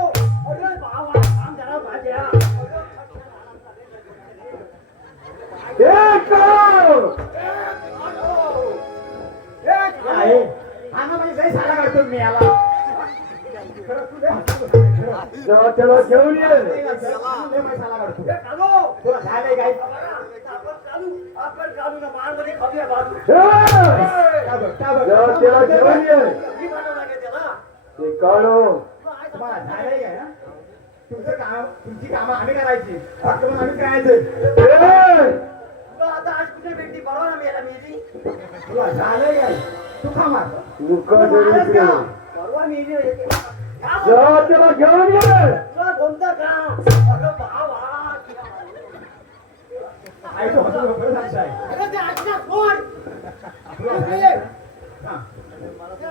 अरे बाबा काम करा पाहिजे ए काळू मी आला जा त्याला घेऊन ये. झाले काय आपण काढू ना बाळमध्ये खाऊया बाजू जा त्याला घेऊन ये. मी बनवू लागेल त्याला ते काळू झालंय काय हं? तुमचं काम तुमची कामं आम्ही करायची फक्त मग आम्ही करायचं ए! तुला आता आज कुठे भेटली परवा ना मेला मेली तुला झालंय काय तू खामा मुका जरी इकडे. परवा मेली जा त्याला घेऊन ये. तुला कोणतं काम अगं भावा ऐकू हसू नको बरं सांगताय. अगं ते आजच्या कोण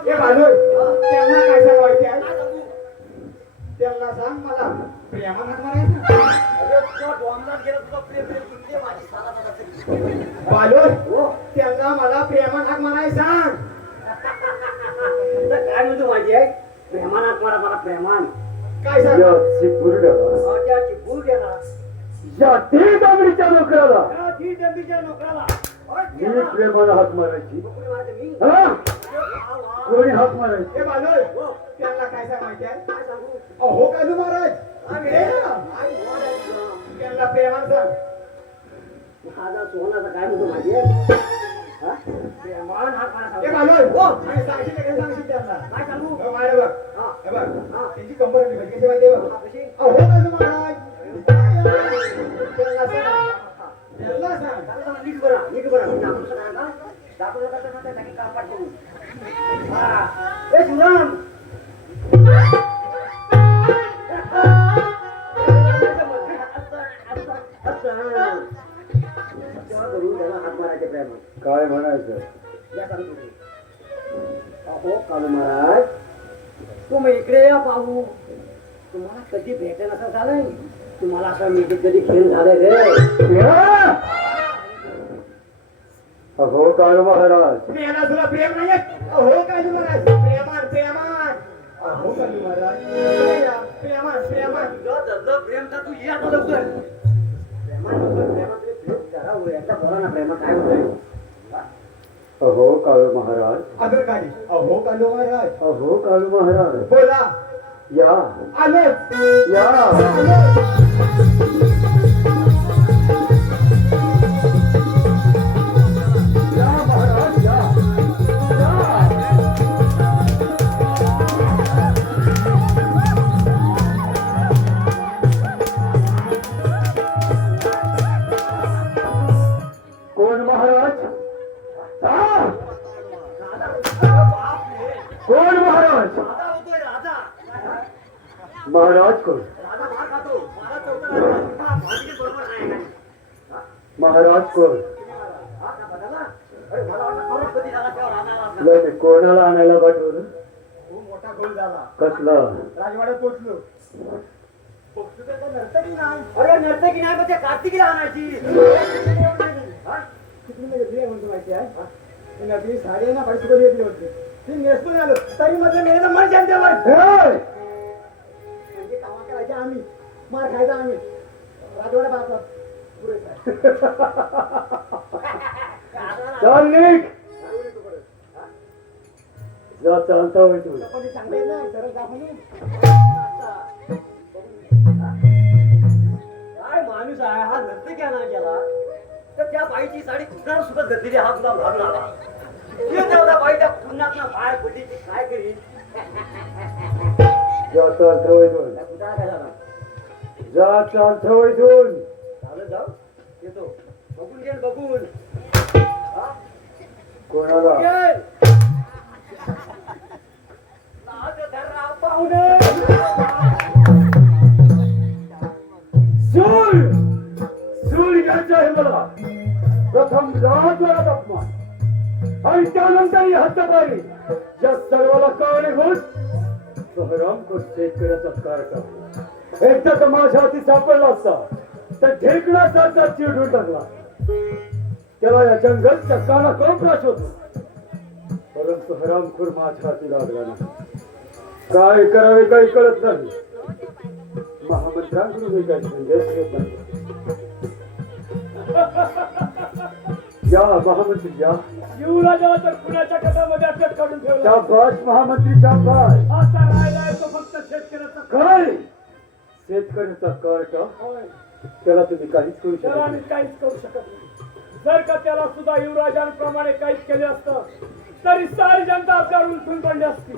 ए बाजू त्यांना काय सांगायचं काय सांगू त्यांना सांग सांग मला प्रेमानं हाक मारायचा अरे तुझा डोंगरात गेला तुझा प्रेम प्रेम कुठली आहे माझी साला दादा तरी. बालोय हो त्यांना मला प्रेमानं हाक मारायला सांग आता काय म्हणतो माझी आहे प्रेमान हाक मारा मला प्रेमान काय सांग या चिपुरड्याला त्या चिपू गेला या ते दाबडीच्या नोकराला त्या ती डंबीच्या नोकराला ओय, मी गेला. प्रेमानं हाक मारायची नोकरी मारते मी हा वा, वा. कोणी हाक मारायची हे बालोय हो, त्यांना काय सांग माहिती आहे काय सांगू अहो कालू महाराज अरे, हे, काय वर आहे तुझं? त्यांना प्रेमानं सांग माझा सोनाचा काय म्हणतो माझी आहे? हा? प्रेमान हाक मारा हे सांगतो. बालोय हो, काय सांगशील ते काय सांगशील त्यांना काय सांगू हो, माझ्या बघ हा, हे बघ हा. त्यांची कंबर आणि कशी माहिती आहे बघ हा, कशी? अहो कालू महाराज त्यांना सांग त्यांना सांग काय सांगू? नीट बरा नीट बरा मी दाखवतो का? दाखवतो का तर त्या जागी कापाट करू हा. ए शिवराम तेव्हा करू त्याला हात मारायचे प्रेम काय म्हणायचं या सांगतो मी. अहो कालू महाराज तुम्ही इकडे या पाहू तुम्हाला कधी भेटेल असं झालंय तुम्हाला असं मी कधी खेळ झालंय रे या! अहो काळू महाराज मी याला तुला प्रेम नाही अहो कालू महाराज प्रेमान प्रेमान अहो कालू महाराज प्रेमान प्रेमान तुझं दर्द प्रेम का तू ये आता लवकर एकदा बोला ना प्रेमा काय होतंय अहो काळू महाराज अगर काही अहो कालू महाराज अहो काळू महाराज बोला या आलोच या आलोच या महाराज या कोण महाराज हा? कोण महाराज राजा होतोय राजा महाराज कोण राजा मार खातो मला चौथा भाजी बरोबर आहे महाराज कोण हा का बघाला अरे मला वाटलं करोडपती झाला तेव्हा राजा आला. तुला ते कोणाला आणायला पाठवलं खूप मोठा गोल झाला कसला राजवाड्यात पोहोचलो पोहोचलो तर आता नर्तकी नाही अरे नर्तकी नाही पण ते कार्तिकीला आणायची हा? किती घेतली आहे म्हणतो माहिती आहे ती नकली साडी आहे ना बडीची घेतली होती ती नेसून आलो तरी म्हटलं मी मन शांतीवर हे! म्हणजे कामा करायचे आम्ही मार खायचा आम्ही राजवाड्या बापला पुरेसा चल निघ जा चालता होय तू पण ते चांगले नाही सरळ दाखवून काय माणूस आहे हा नर्तकी आणा गेला तर त्या बाईची साडी कुठणार सुद्धा घातलेली हा तुला भाग लागला ये तेवढा बाईच्या पुन्हा बाहेर पडली ती काय करील जा चालता होय तू त्या कुठं काय झाला जा चालता होय तू झालं जाऊ येतो बघून घेईल बघून हा? कोणाला घेईल. लाज धरा पाहुणे सूर सूर घ्यायचा आहे मला प्रथम राजवाड्यात अपमान आणि त्यानंतर ही हत्याबारी या सर्वाला कारणीभूत सहरामपूर शेतकऱ्याचा कारटा एकदा तर माझ्या हाती सापडला असता तर ढेकणासारखा चिरडून टाकला त्याला या जंगलच्या काना कोपराच होतो परंतु हरामखोर माझ्या हाती लागला नाही काय करावे काही कळत नाही महामंत्र्यांकडून मी काही संदेश घेत नाही या महामंत्री या शिवराजाला तर पुण्याच्या गटामध्ये अटक काढून ठेवला शाबास महामंत्री शाबास आता राहिलाय तो फक्त शेतकऱ्याचा काय शेतकऱ्याचा कारटा त्याला तुम्ही काहीच करू त्याला शकत आम्ही नाही. काहीच करू शकत नाही जर का त्याला सुद्धा युवराजांप्रमाणे काहीच केले असतं तरी सारी जनता आपल्यावर उलटून पडली असती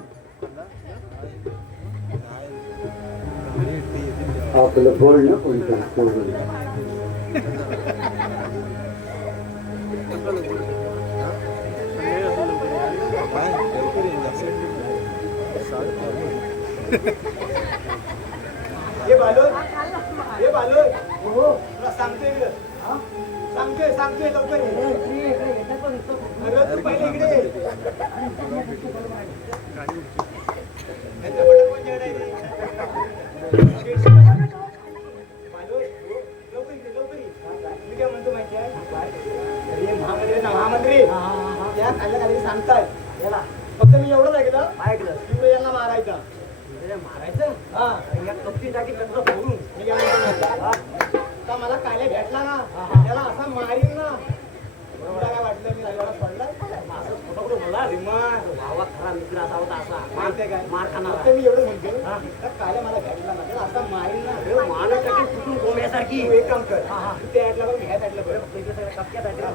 आपलं बोलणं कोणतं सोडून द्या. हे बालो हो तुला सांगतोय इकडं हा? सांगतोय लवकर ये. अरे तू पहिले इकडे ये. याचं बटन पण जड आहे रे. मी काय म्हणतो माहिती आहे अरे महामंत्री ना महामंत्री त्या खाल्ल्या खाली सांगताय याला फक्त मी एवढंच ऐकलं शिव यांना मारायचं मारायचं हा या कपटी टाकी कचरा फोडून मी काय म्हणतो आता मला काले भेटला ना त्याला असा मारीन ना तुला काय वाटलं मी राजाला सोडला असं खोटं बोला भावा खरा मित्र असा होता असा मारते काय मार खाणार मी एवढं म्हणतो तर काले मला भेटला ना त्याला असा मारीन ना मला टाकी कुठून गोम्यासारखी तू एक काम कर तू त्या ऍडला बघ मी ह्याच ऍडला बघ कपक्यात ऍडला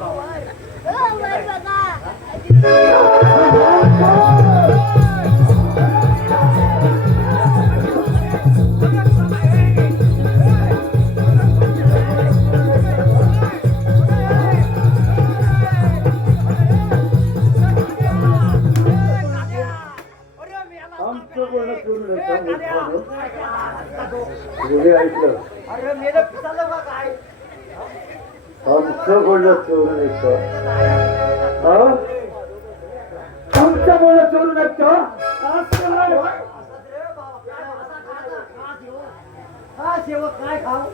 आमचं बोलणं करू नका हे ऐकलं अरे मेलं पिसालं बा काय आमचं बोलणं चोरू नका आमचं बोलणं चोरू नका हा शेवक काय खाऊ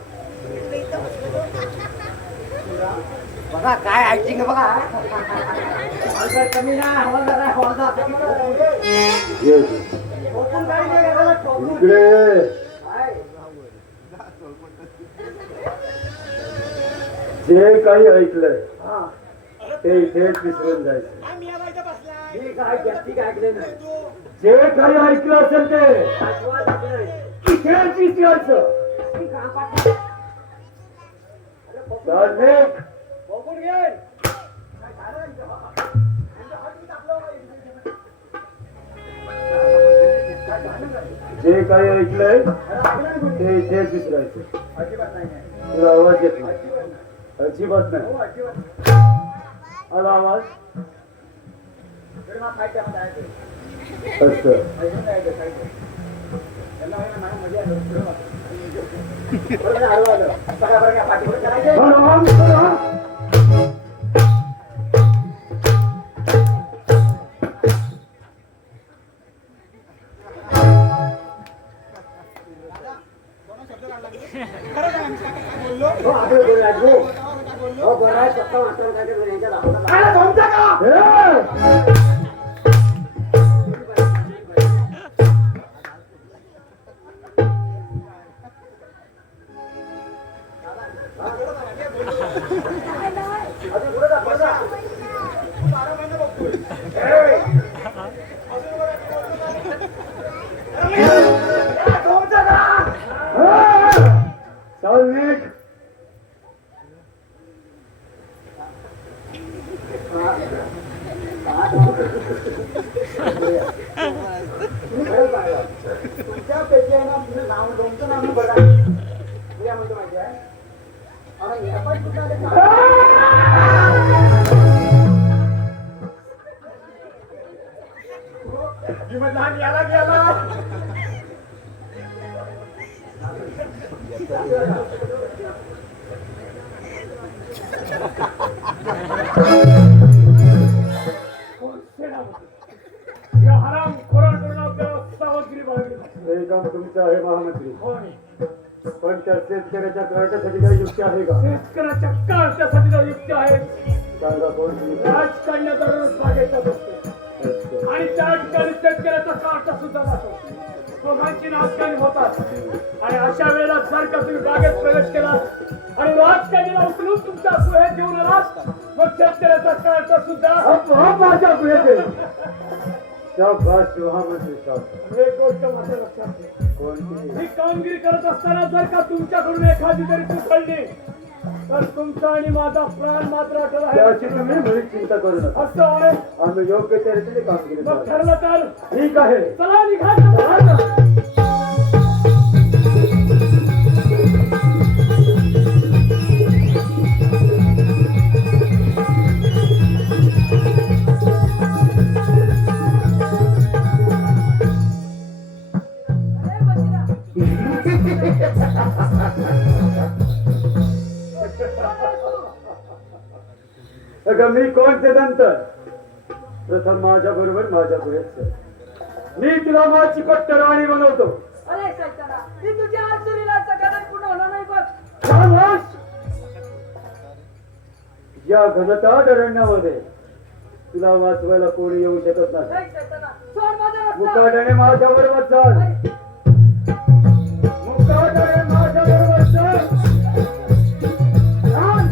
बघा काय ऍक्टिंग बघा हवालदार कमी ना हवालदार आहे, हवालदार ठोकून काही नाही याला ठोकून इकडे काय? जे काही ऐकलंय हा. ते इथेच विसरून जायचं ठीक आहे ठीक आहे ऐकले नाही जे काही ऐकलं असेल ते आशीर्वाद ऐकले नाही. इथेच विसरायचं ठीक आहे, पाटील. धार्मिक बघून घे जे काही ऐकलंय ते इथेच विसरायचं अजिबात नाही तुला आवाज येत नाही अजिबात नाही अजिबात आला आवाज असं धार्मिक तुमच्यापैकी आहे ना तुझं नाव तुमचं नाव बघा मी काय म्हणतो माहिती आहे अरे हे पण कुठं आले का? मी म्हटलं हा याला गेला या हराम खोराकडून आपल्याला सावधगिरी बाळगली हे काम तुमचं आहे महामंत्री पण त्या शेतकऱ्याच्या कार्यासाठी काही युक्ती आहे का शेतकऱ्याच्या कार्यासाठी काही युक्ती आहे सांगा कोणती राजकारण्यात बागेचा बसतो आणि त्या ठिकाणी शेतकऱ्याचा कार्ट सुद्धा जातो दोघांची राजकारणी होतात आणि अशा वेळेला जर का तुम्ही बागेत प्रवेश केला आणि राजकारणीला उचलून तुमच्या गुहेत घेऊन आलात मग शेतकऱ्याचा कार्ट सुद्धा माझ्या गुहेत येईल शाबास महामंत्री साहेब एक गोष्ट माझ्या लक्षात घ्या कोणती ही कामगिरी करत असताना जर का तुमच्याकडून एखादी तरी चूक घडली तर तुमचा आणि माझा प्राण मात्र अटल आहे त्याची तुम्ही मुळीच चिंता करू नका असं आहे आम्ही योग्य त्या रीतीने कामगिरी मग ठरलं तर ठीक आहे चला निघा मी कोण ते नंतर प्रथम माझ्या बरोबर माझ्या पुढे मी तुला माझी कट्टरवाणी बनवतो अरे सैताना मी तुझ्या या घनदाट अरण्यामध्ये तुला वाचवायला कोणी येऊ शकत नाही. नाही शैताना, सोड माझा रस्ता. मुकाट्याने माझ्या बरोबर चाल. मुकाट्याने माझ्या बरोबर चाल. चाल.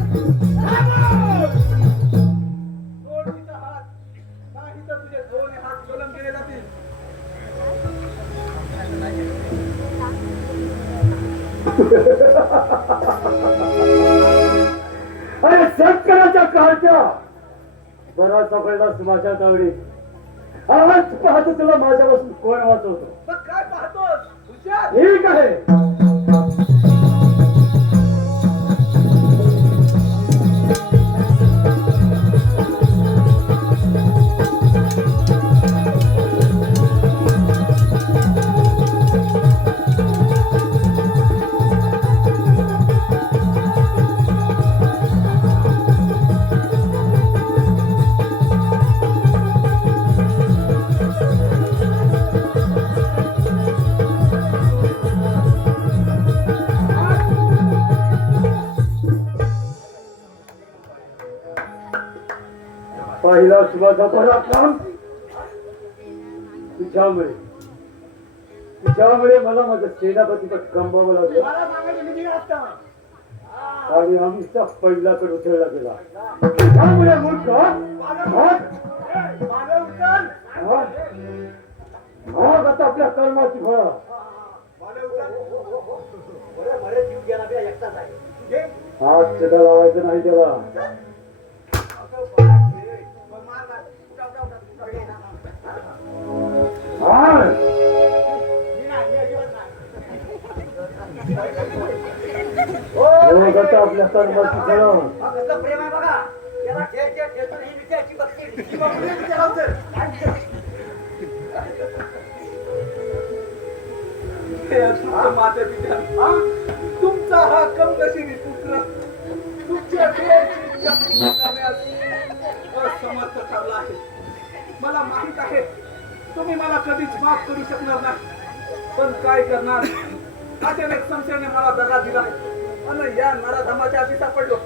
सोड तिचा हात, नाही तर तुझे दोन्ही हात सोलून गेले जातील. अरे शेतकऱ्याच्या काळच्या बराचसा पडलास माझ्या तावडी. आज पाहतो तुला माझ्यापासून कोण वाचवतो. मग काय पाहतोस हुशार? ठीक आहे. पहिला शुभाचा पराक्रम तुझ्यामुळे मला माझं सेनापतीचं गमवावं लागलं मला सांगायचं मी निघाला असता. आणि आमचा पहिल्याकडे उचलला गेला. त्यामुळे मूर्ख मागं उचल. मग आता आपल्या कर्माची फळं. मागं उचल. बरे जीव गेला बे, एकटाच आहे. घे. हात सुद्धा लावायचं नाही त्याला. मार मार. उठा, उठा, उठा. उठा, घे ना. हार. मी नाही, मी अजिबात मग आता आपल्या कर्माची फळं. हा कसलं प्रेम आहे बघा. याला खेळ खेळ खेळतो ही विचारची बघते. ही बघून ये विचारा उचल. काय विचार? हे अतृप्त माते पित्या, तुमचा हा कमनशिबी पुत्र तुमच्या देहाची इच्छा पूर्ण करण्यास असमर्थ ठरला आहे. मला माहित आहे तुम्ही मला कधीच माफ करू शकणार नाही, पण काय करणार. अचानक संशयाने मला दगा दिला आणि या नराधमाच्या हाती सापडलो.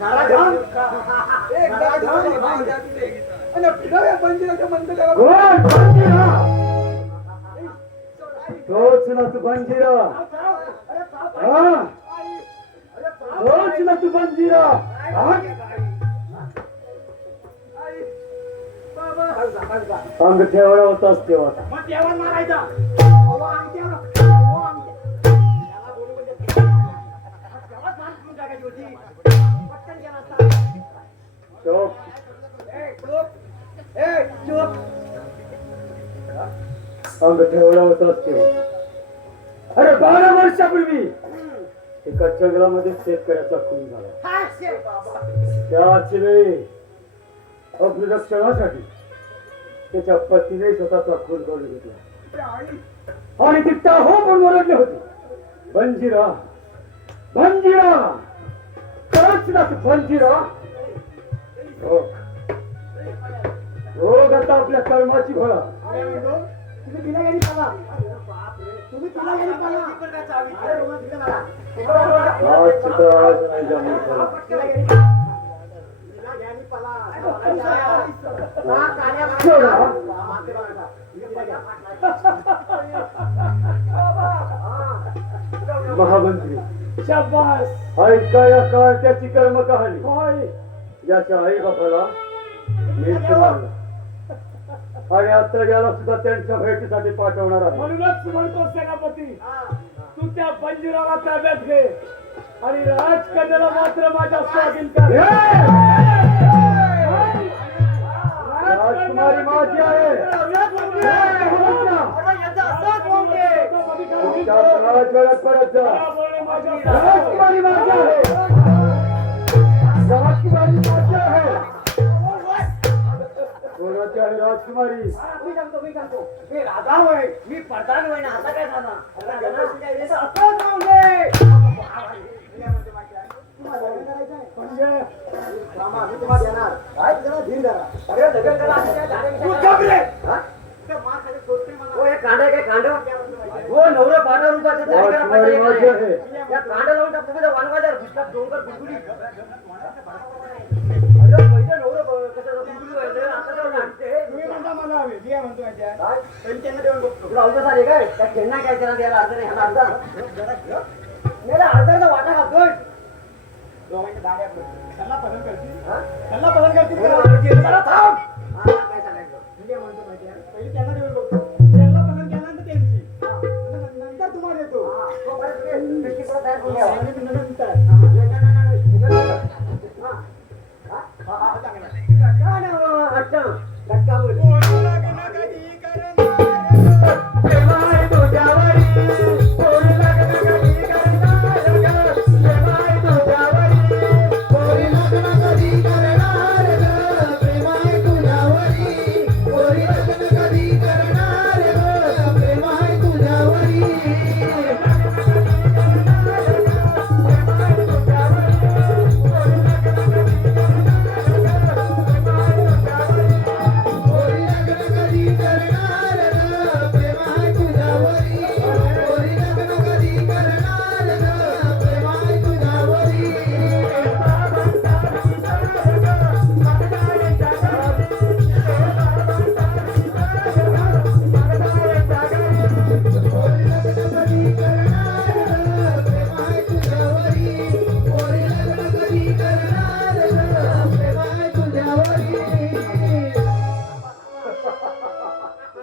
नराधम? एक नराधम माझ्या हाती आणि फिराव्या बंदिराच्या मंदिराला कोण बंजिरा? तोच ना तू बंजिरा. अरे बाप रे. हा? अरे बाप तोच ना तू बंजिरा. हा? आई, बाबा अंग ठेवला होतास तेव्हा. मग जेवण मारायचं. अहो, अंगठ्यावर. अहो, अंगठ्या. याला बोलू म्हणजे तेव्हाच मान करून टाकायची होती. पटकन केला असता. चोप. ए, चुप. ए, चुप. अंग ठेवला होतास तेव्हा. अरे 12 वर्षापूर्वी एका जंगलामध्ये शेतकऱ्याचा खून झाला. हा, शेर बाबा. त्याच वेळी अग्निरक्षणासाठी त्याच्या पतीने स्वतःचा खून करून घेतला आई. आणि ती टाहो पण ओरडले होते. बंजिरा, बंजिरा, खरंच ना तू बंजिरा. रोग आता आपल्या कर्माची फळं. काय म्हणतो? तुम्ही तिला गेली पाला. अरे बाप रे. तुम्ही तिला गेली पाला. अरे, रोमा तिला मला. आज सुद्धा आज नाही जमलं खरं. तिला गेली पाला. तिला गेली पाला. हा, काल्या सोडा. मागे बघा. तिला घ्या. महामंत्री शाबास. ऐका या त्याची कर्म कहाणी. याच्या आई बापाला मीच मारलं आणि आता याला सुद्धा त्यांच्या भेटीसाठी पाठवणार आहे. म्हणूनच म्हणतो सेनापती, तू त्या बंजिराला ताब्यात घे आणि राजकन्याला मात्र माझ्या स्वाधीन कर. राजकुमारी माझी आहे. तुमच्या राजवाड्यात परत जा. राजकुमारी माझी आहे. राजकुमारी माझी आहे. कोणाची आहे राजकुमारी? मी सांगतो. मी राजा होय. मी प्रधान होय ना. आता काय झाला? आता जनावर तुझ्या इथे असं जाऊ दे. तुम्हाला लग्न करायचंय? म्हणजे? मामा, मी तुम्हाला देणार. काय जरा धीर धरा. अरे, लग्न करा. असं काय झालं? तू गप रे. हा? त्या माणसाने सोडते मला. हो, हे कांड आहे काय कांड? हो, नवरा 12 रुपयाचं जारी करा राजकुमारी माझी आहे. या कांड लावून टाकतो. वानवाजार घुसला डोंगर गुडगुडी. मी काय म्हणतो माहिती आहे काय? पण त्यांना देऊन बघतो तुला अवघड झाली काय त्या खेळणार काय त्याला द्यायला अर्ध नाही ह्याला अर्धा मेला अर्धा वाटा खातोय दोघांच्या दाड्या पडतील. त्यांना पसंत करतील हा? त्यांना पसंत करतील हो, का? जरा थांब हा, काय सांगायचं मी काय म्हणतो माहिती आहे पहिले त्यांना देऊन बघतो त्यांना पसंत केल्यानंतर त्यांची नंतर तुम्हाला देतो हा, तो परत ते पेटी परत तयार करून द्यावा. नंतर हा, नाही, नाही, नाही, नाही. हा. हा? हा, हा, चांगला. काय नाही बाबा, हट्ट. धक्का बोल. प्रेम आहे तुझ्यावरी, कोणी लग्न कधी करणार ग? प्रेम आहे तुझ्यावरी, पोरी लग्न कधी करणार ग? प्रेम आहे तुझ्यावरी. पोरी लग्न कधी करणार ग? प्रेम आहे तुझ्यावरी. पोरी लग्न कधी करणार ग? प्रेम आहे तुझ्यावरी. पोरी लग्न कधी करणार ग? प्रेम आहे तुझ्यावरी. पोरी लग्न कधी करणार ग? प्रेम आहे तुझ्यावरी. पोरी लग्न कधी करणार ग? प्रेम आहे तुझ्यावरी.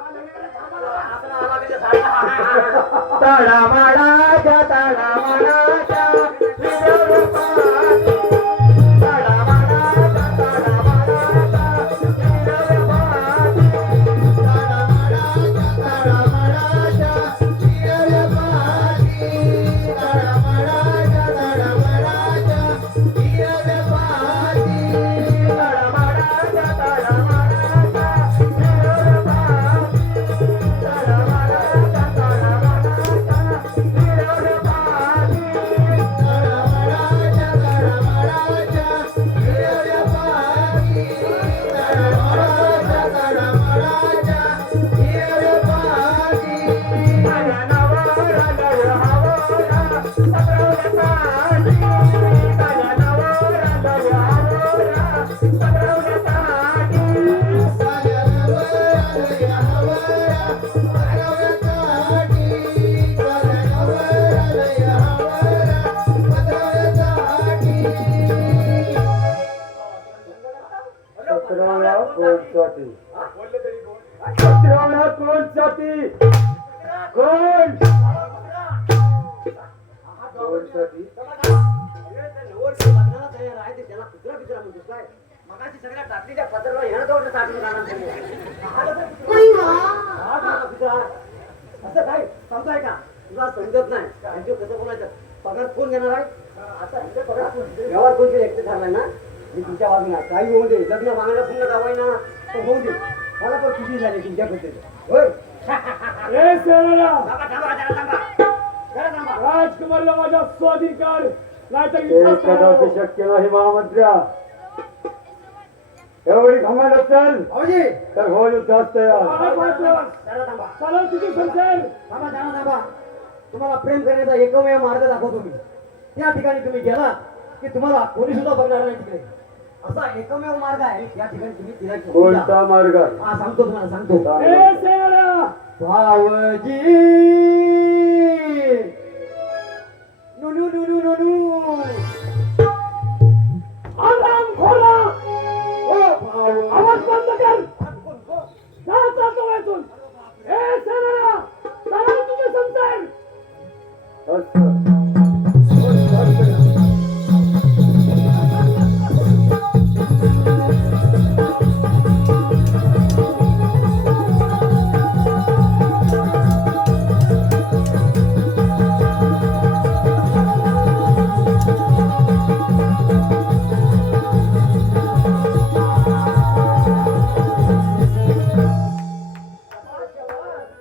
आपला आला म्हणजे झाला. तळामाळाच्या तळामाळाच्या हिरवळ पाटी, तळामाळाच्या तळामाळाच्या हिरवळ पाटी, तळामळाच्या हिरव्या पाटी. तळामळाच्या हिरव्या पाटी. तळामाळाच्या तळामाळाच्या हिरवळ पाटी, तळामाळाच्या तळामाळाच्या हिरवळ पाटी. मगाशी सगळ्या टाकलीच्या पत्राला ह्यानं तेवढं टाकून जाणार तुम्ही. असं काय समजाय का तुला समजत नाही त्यांच्या कसं बोलायचं पगार कोण घेणार आहे आता ह्यांचा पगार व्यवहार कोणते एकटे झालाय ना मी तुमच्या बाजूला काही होऊ दे लग्न मागणं पूर्ण जावाय ना तर होऊ दे मला पण खुशी झाली तुमच्याबद्दल होय ए सेनाला, थांबा थांबा जरा थांबा जरा थांबा राजकुमारला माझा स्वाधिकार नाहीतर शक्य नाही महामंत्र्या. एवढी घमंड असेल भाऊजी तर हो युद्धात तयार. जरा थांबा चला तुझी संसार. थांबा जरा थांबा तुम्हाला प्रेम करण्याचा एकमेव मार्ग दाखवतो मी त्या ठिकाणी तुम्ही गेला की तुम्हाला कोणी सुद्धा बघणार नाही तिकडे असा एकमेव मार्ग आहे त्या ठिकाणी तुम्ही तिला घेऊन जा. कोणता मार्ग आहे? हा सांगतो तुम्हाला सांगतो ए सेनाला, भावजी नुनू नुनू नुनू आराम खोरा, ओ भाव आवाज बंद कर. जा चालतो यातून. ए सेनाला, चला तुझे संसार.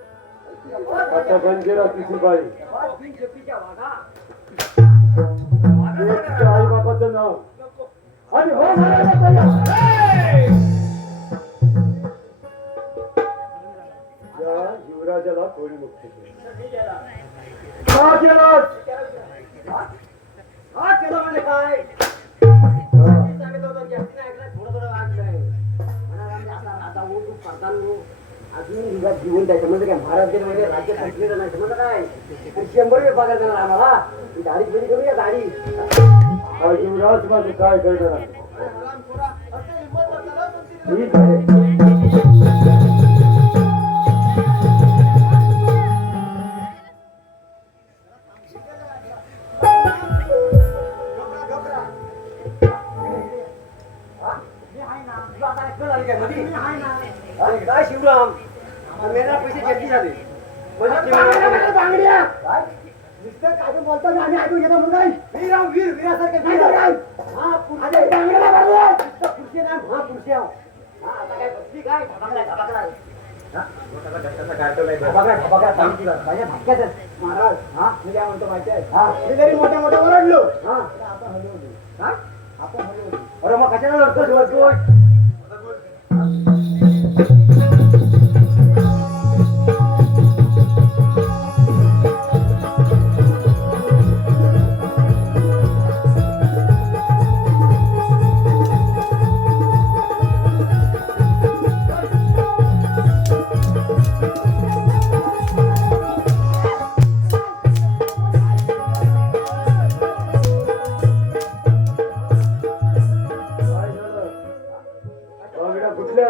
आता बंजीरा तुझी बाई. आई बाबाचं नाव आणि हो महाराजाचं नाव. या युवराजाला कोणी मुक्त केलं? का केलंस? हा केलं म्हणजे काय सांगितलं होतं की हत्तीने ऐकलं थोडं थोडं वाटलंय म्हणा आम्ही असा आता ओढू करताना अजून जीवन त्याच्यामध्ये काय महाराज गेले म्हणजे राज्य संपलेलं नाही समजलं काय 100 पगार देणार आम्हाला ही दाढी फेरी करूया दाढी युवराज माझं काय करणार ठीक आहे काय शिवराम मेरा पैसे जप्ती झाले बांगड्या नुसतं काय बोलतात आम्ही ऐकून घेतो म्हणून वीरराव वीरासारखे हा पुरुषे ना महापुरुषे आहो हा आता काय बसली काय महाराज हा मी काय म्हणतो माहिती आहे हा मी जरी मोठ्या मोठ्या ओरडलो हा आपण हलवली काय आपण हलवली अरे मग कशाला लढतोस वरतोय बांगड्या फुटल्या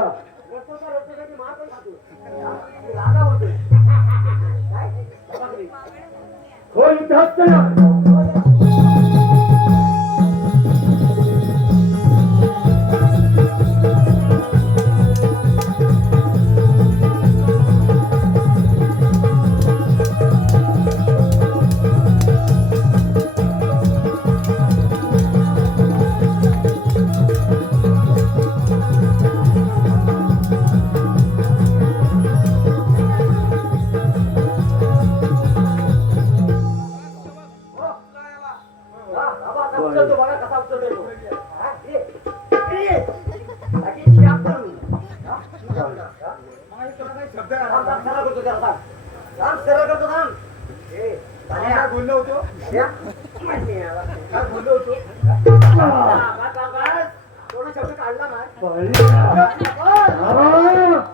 हो इतिहास तयार उचलतो बघा कसा उचलतो सरळ करतो थांब बोललो होतो काय बोललो होतो थोडा शब्द काढला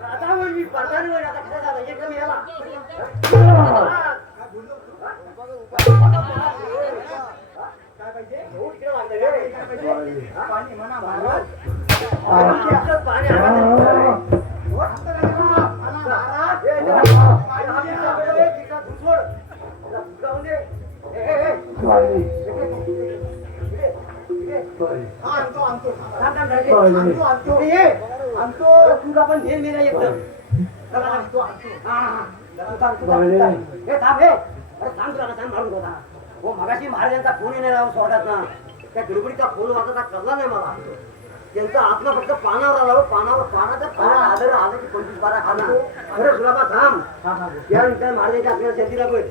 आता म्हणजे पडताना आता कसं झालं एकदम याला काय पाहिजे एवढं किती लागलं रे काय पाहिजे पाणी म्हणा महाराज पाणी तुला पण घेऊन गेला एकदम हो मगाशी महाराजांचा फोन येणार स्वर्गात ना त्या गडबडीचा फोन वाजता कळला नाही मला त्यांचा आत्मा फक्त पानावर आला पानावर पानाचा पाण्यात आदर आलं की 25-12 खाना अरे गुलाबा थांब त्यानंतर महाराजांच्या आपल्याला शेतीला पण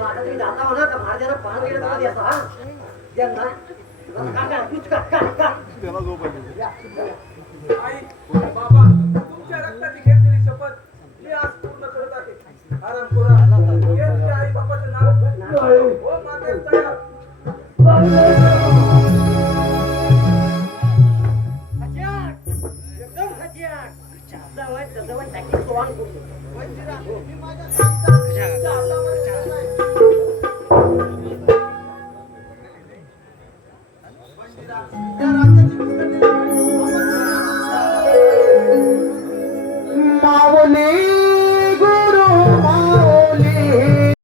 आता तुम्ही जाता म्हणा का महाराजांना पान गेलं मला द्यायचा त्यांना आई बाबा तुमच्या रक्ताची घेतलेली शपथ मी आज पूर्ण करत आहे आरामपुरा हे तुझ्या आई बाबाचं नाव हो माते तयार एकदम खचियार चालता वय तसं वय टाकी सोवान करतो